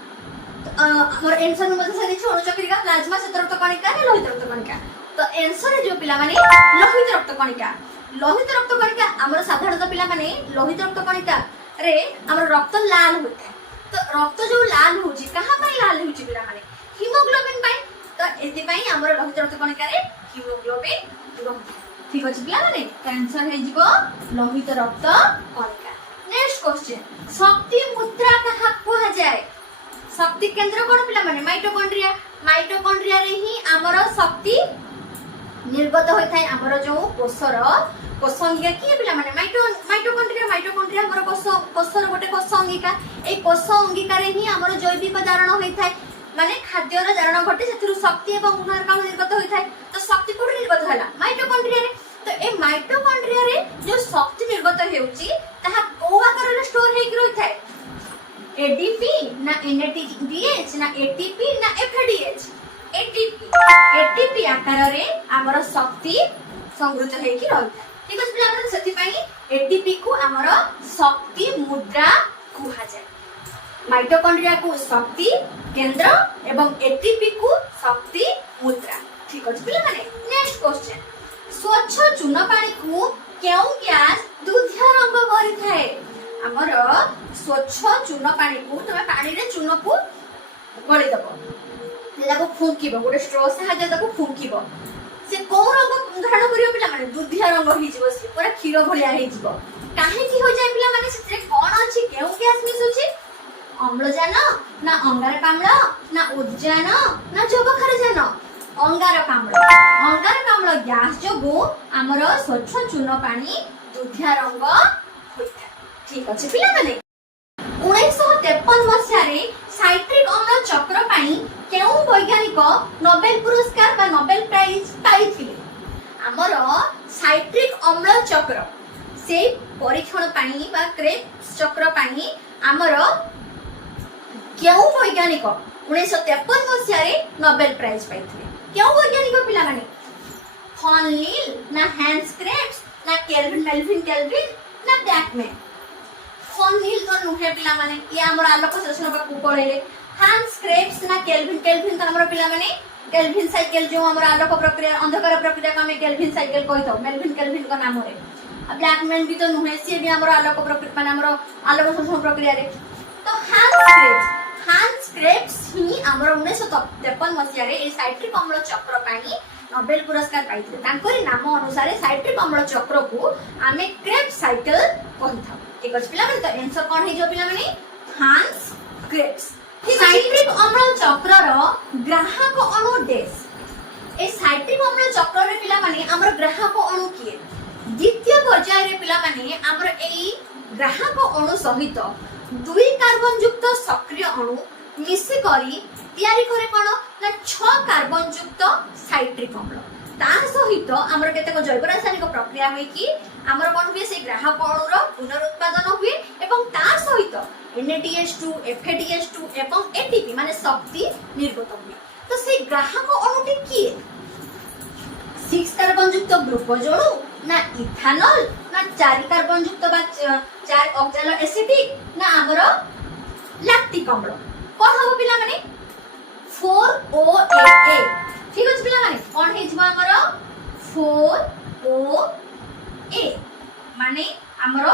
हमर आंसर में मते सारी अणुचक्रिका प्लाज्मा शुद्ध रक्त कणिका ना लोहित रक्त कणिका तो आंसर है जो पिला माने लोहित रक्त कणिका हमर साधारणतः पिला माने लोहित रक्त कणिका रे हमर रक्त लाल होता है तो रक्त जो लाल होची कहा पई लाल होची पिला माने हीमोग्लोबिन पई तो एति पई हमर लोहित रक्त कणिका रे हीमोग्लोबिन ठीक अछि पिला माने आंसर है जीवो लोहित रक्त कणिका नेक्स्ट क्वेश्चन शक्ति मुद्रा कहा कोहा जाय शक्ति केंद्र कोन पिला माने माइटोकॉन्ड्रिया रे ही हमर शक्ति निर्गत होय थाय हमर जो कोषंगिका की पिला माने माइटोकॉन्ड्रिया हमर कोषर गोटे कोषंगिका ए कोषंगिका रे ही हमर जैविक जारण होय थाय माने खाद्य रो जारण घटे सेथुरु शक्ति एवं उर्वरक निर्गत होय थाय तो शक्ति कोड निर्गत होला माइटोकॉन्ड्रिया रे तो ए माइटोकॉन्ड्रिया रे जो शक्ति निर्गत हेउची ताहा को आकार रे स्टोर हेकि रोय थाय एडीपी ना एनएडीएच ना एटीपी ना एफडीएच एटीपी आकार रे हमर शक्ति संग्रहित हेकि रहता ठीक अछि पिला हमर सेति पई एटीपी को हमर शक्ति मुद्रा कुहा जाय माइटोकॉन्ड्रिया को शक्ति केंद्र एवं एटीपी को शक्ति मुद्रा ठीक अछि पिला माने नेक्स्ट क्वेश्चन स्वच्छ चूना पानी को केउ गैस दुधिया रंग करि थाए हमर स्वच्छ चूना पानी को तमे पानी रे चूना को गळि दबो लेलाको फुंकीबो गोटे स्ट्रॉ सहायता ताको फुंकीबो से को रंग धारण करियो पिला माने दुधिया रंग हि जिवो से पूरा क्षीर भलिया हि जिवो काहे की हो जाय पिला माने सेते कोन अछि केउ गैस मिसुची अम्लजान ना अंगारकाम्ल ना उद्जान ना जबखारजान अंगारकाम्ल गैस जोगु हमर स्वच्छ चूना पानी दुधिया रंग होइता ठीक अछि पिला माने 1953 मसियारे साइट्रिक अम्ल चक्र पाई केउ वैज्ञानिक नोबेल पुरस्कार बा नोबेल प्राइज पाइथिले हमर साइट्रिक अम्ल चक्र से परीक्षण पाई बा क्रेब्स चक्र पाई हमर केउ वैज्ञानिक 1953 मसियारे नोबेल प्राइज पाइथिले केउ वैज्ञानिक पिला माने फॉन लील ना हैंस क्रेब्स ना मेल्विन केल्विन ना डैकमैन फॉन लील तो नुहे पिला माने ये हमर आलोक संश्लेषण बा को पढेले हैंस क्रेब्स ना केल्विन तो हमर पिला माने केल्विन साइकिल जो हमर आलोक प्रक्रिया अंधकार प्रक्रिया को हम केल्विन साइकिल कहितो मेल्विन केल्विन को नाम रे अब ब्लैकमैन भी तो नुहे से भी हमर आलोक प्रक्रिया माने हमर आलोक संश्लेषण प्रक्रिया रे तो हैंस क्रेब्स ही हमर 1953 मसिया रे ए साइट्रिक अम्ल चक्र पाई नोबेल पुरस्कार पाइथिले तांकरी नाम अनुसार साइट्रिक अम्ल चक्र को आमे क्रेब्स साइकिल कहिथाउ ठीक अछि पिला माने तो आंसर कोन हे जो पिला माने हैंस क्रेब्स साइट्रिक अम्ल चक्र रो ग्राहक अणु डेस ए साइट्रिक अम्ल चक्र रे पिला माने हमर ग्राहक अणु किए द्वितीय पर्याय रे पिला माने हमर एई ग्राहक अणु सहित दुई कार्बन युक्त सक्रिय अणु मिसी करी तयारी करे कोन ना 6 कार्बन युक्त साइट्रिक अम्ल ता सहित हमर केतेक जैव रासायनिक प्रक्रिया होई कि हमर कोन हुए से ग्राहक अणु रो पुनरुत्पादन हुए एवं ता सहित NADH2 FADH2 एवं ATP माने शक्ति निर्गत हुए तो से ग्राहक अणुटी किए 6 कार्बन युक्त ग्लूकोज अणु ना इथानल ना 4 कार्बन युक्त बा 4 ऑक्सैलो एसिटिक ना हमर लैक्टिक अम्ल कोन हो पिला माने 4OAA ठीक अछि पिला माने कोन हे जबा हमर 4OA माने हमर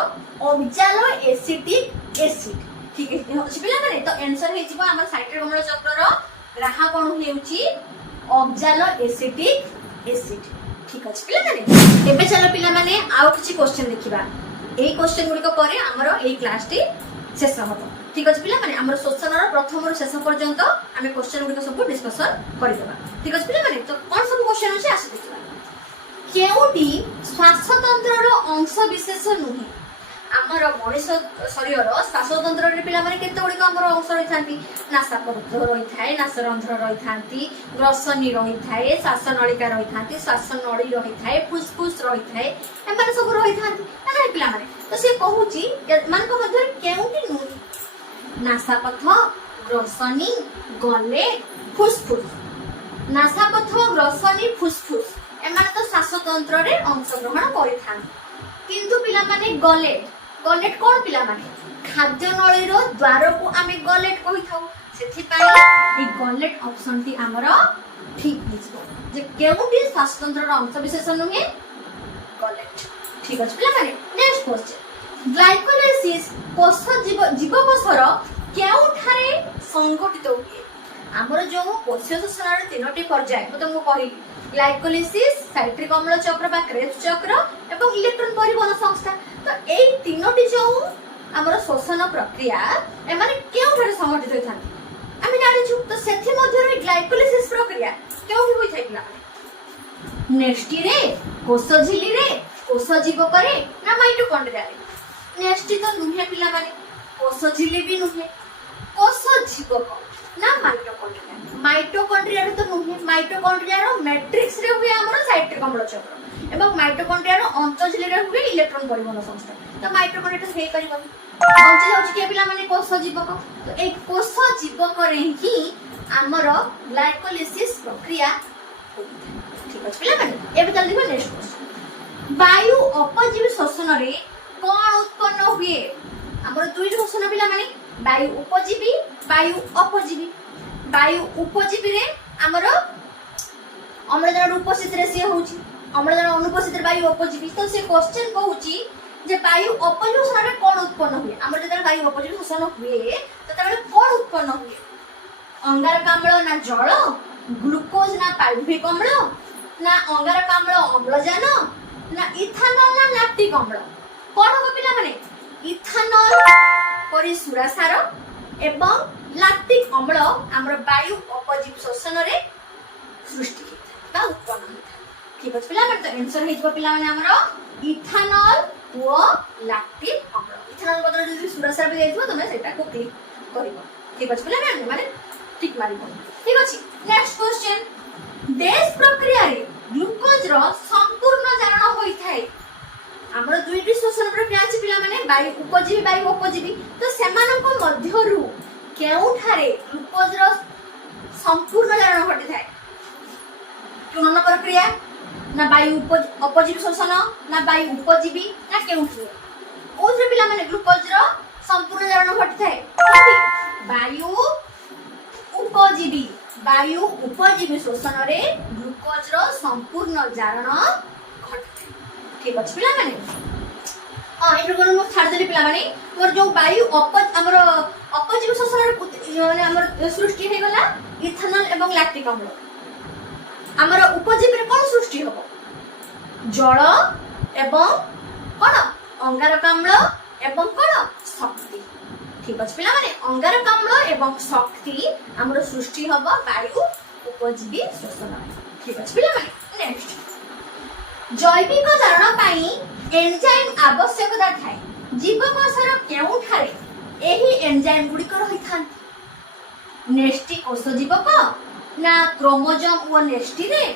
ऑक्सैलो एसिटिक एसिड ठीक अछि पिला माने तो आंसर हे जबा हमर साइट्रिक अम्ल चक्र रो ରାହା କଣ ହେଉଛି ଅକ୍ଜାଲ ଏସିଟିକ ଏସିଡ। ଠିକ ଅଛି ପିଲାମାନେ, ଏବେ ଚାଲ ପିଲାମାନେ ଆଉ କିଛି କ୍ୱେଶ୍ଚନ ଦେଖିବା। এই क्वेश्चन गुड़िक पर आमर এই क्लासटी शेष हम। ठीक अच्छे पिलामाने आमर शोषणर प्रथम शेष पर्यंत आम क्वेश्चन गुड़िक सब डिस्कसन करदेबा। ठीक अच्छे पिलामाने, तो कौन सब क्वेश्चन अच्छे आस देखा। केउटी श्वासतंत्रर अंश विशेष नुहे। आमर मनीष शरीर श्वासतंत्र पिलामाने केते गुड़िक आमर अंश रही था। नासापथ रही थाए, नासरंध्र रही था, ग्रसनी रही थाए, श्वासनलिका रही था, श्वासनली रही थाए, फुसफुस रही थाए, एमाने सब रही था ना पिलामाने। तो से कहूची मानक मध्य केउटी नुहे। नासापथ, ग्रसनी, गले, फुसफुस। नासापथ, ग्रसनी, फुसफुस एमाने तो श्वासतंत्र रे अंशग्रहण करिथान। किंतु पिलामाने गलेट, गलेट कोन पिलामाने खाद्य नळीर द्वार को आमे गलेट कहि थाउ। सेथि पई ए गलेट ऑप्शन टी हमरो ठीक हिजबो जे केउटी श्वासतंत्र रो अंश विशेष नुहे गलेट। ठीक अछि पिलामाने, नेक्स्ट क्वेश्चन। ग्लाइकोलाइसिस कोष जीवकोषर केउठारे संघटित हुए। हमर जो कोषीय श्वसनर तीनोटी पर्याय तो मु कहि ग्लाइकोलाइसिस, साइट्रिक अम्ल चक्र बा क्रेब्स चक्र एवं इलेक्ट्रॉन परिवहन संस्था। तो एई तीनोटी जो हमर श्वसन प्रक्रिया एमाने केउठारे संघटित होय थान आमे जानिछु। तो सेथि मध्य रे ग्लाइकोलाइसिस प्रक्रिया केउठी होय थाय पिला नेस्टी रे, कोष झिल्ली रे, कोष जीवक रे ना माइटोकॉन्ड्रिया रे। नेस्टी तो नुहे पिला माने, कोष झिल्ली भी नुहे, कोष जीवक ना माइटोकॉन्ड्रिया। माइटोकॉन्ड्रिया रे तो नुहे, माइटोकॉन्ड्रिया रो मैट्रिक्स रे हुए हमर साइट्रिक अम्ल चक्र एवं माइटोकॉन्ड्रिया रो अंतःझिल्ली रे हुए इलेक्ट्रॉन परिवहन संस्था। तो माइटोकॉन्ड्रिया तो हेई परिबनी बंची जाउची के पिला माने कोष जीवक। तो ए कोष जीवक रे ही हमर ग्लाइकोलाइसिस प्रक्रिया होइଥାଏ। ठीक अछि पिला माने, एबे चल देखो नेक्स्ट क्वेश्चन। वायु अपजीवी श्वसन रे कोन उत्पन्न हुए। हमर दुई श्वसन पिला माने वायु उपजीवी, वायु अपजीवी। वायु उपजीवी रे हमर अम्लजान उपस्थित रे से होउची, अम्लजान अनुपस्थित रे वायु अपजीवी। तो से क्वेश्चन कहूची जे वायु अपजीवी श्वसन रे कोन उत्पन्न हुए। हमर जदर वायु अपजीवी श्वसन हुए तो तबे कोन उत्पन्न हुए। अंगारकाम्ल ना जल, ग्लूकोज ना पाल्भिक अम्ल, ना अंगारकाम्ल अम्लजान, ना इथानल ना लैक्टिक अम्ल। कोन हो पिला माने इथानल परि सुरासार एवं लैक्टिक अम्ल हमर वायु अपजीवी श्वसन रे सृष्टि होता उत्पन्न होता। ठीक अछि पिला माने, तो आंसर हेइबो पिला माने हमर इथानल व लैक्टिक अम्ल। इथानल बदल जदि सुरासार भी देइथो तमे सेटा को क्लिक करिवो। ठीक अछि पिला माने ठीक मारिबो। ठीक अछि, नेक्स्ट क्वेश्चन। देश प्रक्रिया रे ग्लूकोज रो संपूर्ण जारण होई थाए। हमर दुईटी श्वसन प्रक्रिया अछि पिला माने वायु उपजीवी, वायु अपजीवी। तो सेमानक मध्यरु केउठारे ग्लूकोज रो संपूर्ण जारण घटि थाए। कोन प्रक्रिया ना वायु अपजीवी श्वसन, ना वायु उपजीवी, ना केउठी ओथरे पिला माने ग्लूकोज रो संपूर्ण जारण घटि थाए। वायु उपजीवी, वायु उपजीवी श्वसन रे ग्लूकोज रो संपूर्ण जारण घटि। ठीक अछि पिला माने, एठो कोन मो छाड़ देली पिला माने मोर जो वायु हमर अपजीवी श्वसन रे माने हमर सृष्टि हे गला इथानल एवं लैक्टिक अम्ल। हमर उपजीवी रे कोन सृष्टि होबो जल एवं कोन अंगारकाम्ल एवं कोन शक्ति। ठीक अछि पिला माने अंगारकाम्ल एवं शक्ति हमर सृष्टि होबो वायु उपजीवी श्वसन। ठीक अछि पिला माने, नेक्स्ट। जैविक जारण पाई एंजाइम आवश्यकता थाए। जीवकोषर केउठारे एही एंजाइम गुड़िक रही थांती। नेस्टी कोष जीवक ना क्रोमोजोम व नेस्टी रे,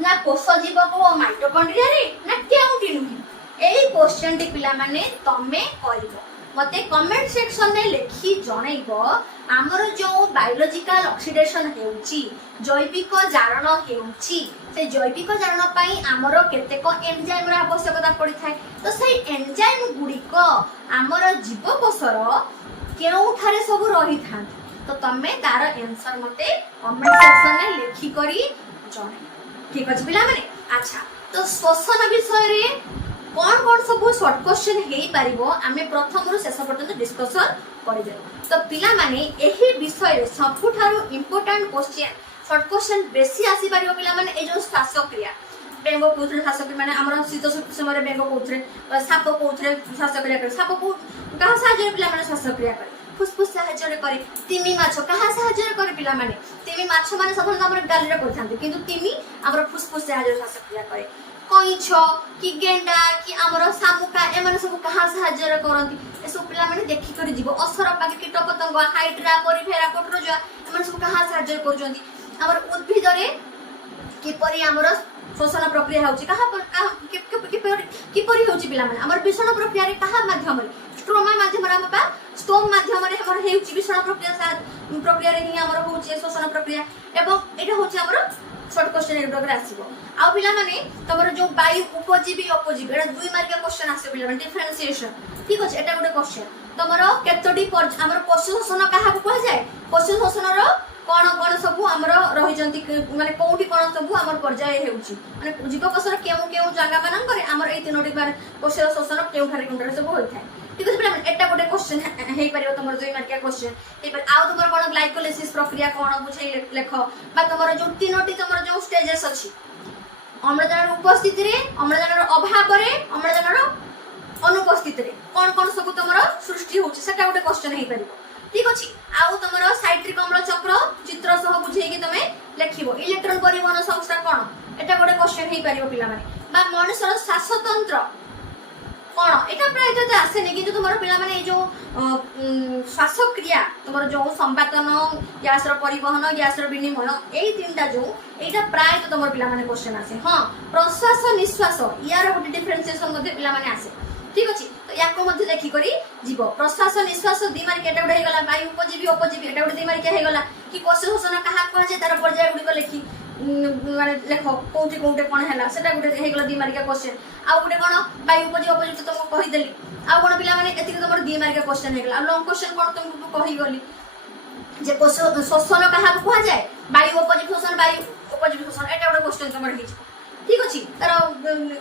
ना कोष जीवक व माइटोकॉन्ड्रिया रे, ना केउटी नुहे। एई क्वेश्चन टी पिला माने तमे करिवो। मते कमेंट सेक्शन में लिखि जणाइबो हमर जो बायोलॉजिकल ऑक्सीडेशन हेउची, जैविक जारण हेउची, से जैविक जारण पाई हमर केतेक एंजाइम रा आवश्यकता पड़ी थाए। तो सेई एंजाइम गुड़िक हमर जीवकोषर केउठारे सब रही थान। तो तमे तार आंसर मते कमेंट सेक्शन में लिखि करी जणाइ। ठीक अछि पिला माने, अच्छा तो श्वसन विषय रे कौन सब शॉर्ट क्वेश्चन हेई पारिबो आमे प्रथम रु शेष पर्यंत डिस्कशन करिदे। तो पिला माने एही विषय रे सबुठारु इंपोर्टेंट क्वेश्चन शॉर्ट क्वेश्चन बेसी आसी पारिबो पिला माने ए जो श्वासक्रिया बेंगो कोथरे श्वासक्रिया माने हमर शीत समय बेंगो कोथरे साप कोथरे श्वासक्रिया करे साप को कहा साहाय्य पिला माने श्वासक्रिया करे फुसफुस साहाय्य करे तिमी माछ कहा साहाय्य करे पिला माने तिमी माछ माने साधारण हमर गाली रे करथांती किंतु तिमी हमर फुसफुस साहाय्य श्वासक्रिया करे कइछ कि गेंडा कि हमर सामुका एमाने सब कहा साहाय्य करंती ए सब पिला माने देखि करी जीव असर पाके कीट पतंग हाइड्रा परिफेरा कोटरोजा एमाने सब कहा साहाय्य करजंती हमर उद्भिद रे किपरि हमर श्वसन प्रक्रिया होची कहा किपरि होची पिला माने हमर विषण प्रक्रिया रे कहा माध्यम रे स्ट्रोमा माध्यम रे हमर स्टोम माध्यम रे हमर हेउची विषण प्रक्रिया रे ही हमर होची श्वसन प्रक्रिया एवं एटा होची हमर शॉर्ट क्वेश्चन ए प्रोग्राम आसीबो आ पिला माने तमरो जो वायु उपजीवी अपजीवी एटा दुई मार्किया क्वेश्चन आसे पिला माने डिफरेंशिएशन ठीक अछि एटा गोटे क्वेश्चन तमरो केतोडी हमर पशु श्वसन कहा को कह जाय पशु श्वसन रो कोन कोन सब हमर रहि जंती माने कोउठी कोन सब हमर पर्याय हेउची माने जीवकोशर केउ केउ जगह मानन करे हमर ए तीनोटी बार पशु श्वसन केउ ठारे कोन सब होई थाय ठीक अछि पिला माने एटा गोटे क्वेश्चन हेई परियो तमरो दुई मार्किया क्वेश्चन ए पर आउ तमर कोन ग्लाइकोलाइसिस प्रक्रिया कोन बुझै लेख बा तमरो जो तीनोटी तमरो जो स्टेजेस अछि अम्लजान उपस्थिति रे अम्लजान अभाव रे अम्लजान अनुपस्थिति रे कोन सब तमरो सृष्टि होछि सेटा गोटे क्वेश्चन हेई परियो ठीक अछि आउ तमरो साइट्रिक अम्ल चक्र चित्र सह बुझै कि तमे लेखिबो इलेक्ट्रॉन परिवहन संस्था कोन एटा गोटे क्वेश्चन हेई परियो पिला माने बा मनुष्यर श्वासतंत्र कोन एटा प्राय तो आसे नै कि तमरो पिला माने ए जो श्वासक्रिया तमरो जो संपादन गैस रो परिवहन गैस रो विनिमय एई तीनटा जो एटा प्राय तो तमरो पिला माने क्वेश्चन आसे हां प्रश्वास निश्वास यार गोटे डिफरेंशिएशन मध्ये पिला माने आसे ठीक अछि तो याको मध्ये देखि करी जीव प्रश्वास निश्वास दी मार्क एटा गोटे हे गला वायु उपजीवी अपजीवी एटा गोटे दी मार्क हे गला कि कोश श्वसन कहा कह जे तार पर्याय गुडी को लेखि माने लेख कोठी कोठे कोन हैला सेटा गोटे हे गला दी मार्क क्वेश्चन आ गोटे कोन वायु उपजीवी अपजीवी तो कहि देली आ कोन पिला माने एति तमर दी मार्क क्वेश्चन हे गला लॉन्ग क्वेश्चन कोन तुमको कहि गली जे कोश श्वसन कहा कह जाय वायु उपजीवी श्वसन एटा गोटे क्वेश्चन तमर हिच ठीक अछि तार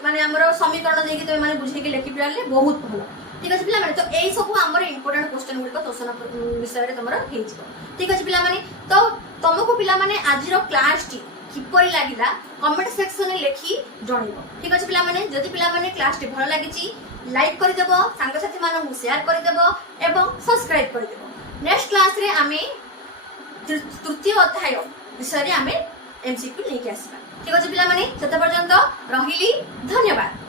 माने हमरो समीकरण देकी तो माने बुझे के लेखि पिराले बहुत भलो ठीक अछि पिला माने तो एई सब हमर इंपोर्टेंट क्वेश्चन गुडी को क्वेश्चन विषय रे तमरो हेइ छ ठीक अछि पिला माने तो तमको पिला माने आजिरो क्लास टी किपरि लागिला कमेंट सेक्शन रे लेखि जणिबो ठीक अछि पिला माने जदि पिला माने क्लास टी भलो लागि छि लाइक करि देबो संग साथी मानन शेयर करि देबो एवं सब्सक्राइब करि देबो नेक्स्ट क्लास रे आमे तृतीय अध्याय विषय रे आमे एमसीक्यू लेके आसीबा ठीक अछि पिला माने सेते पर्यंत रहिली धन्यवाद।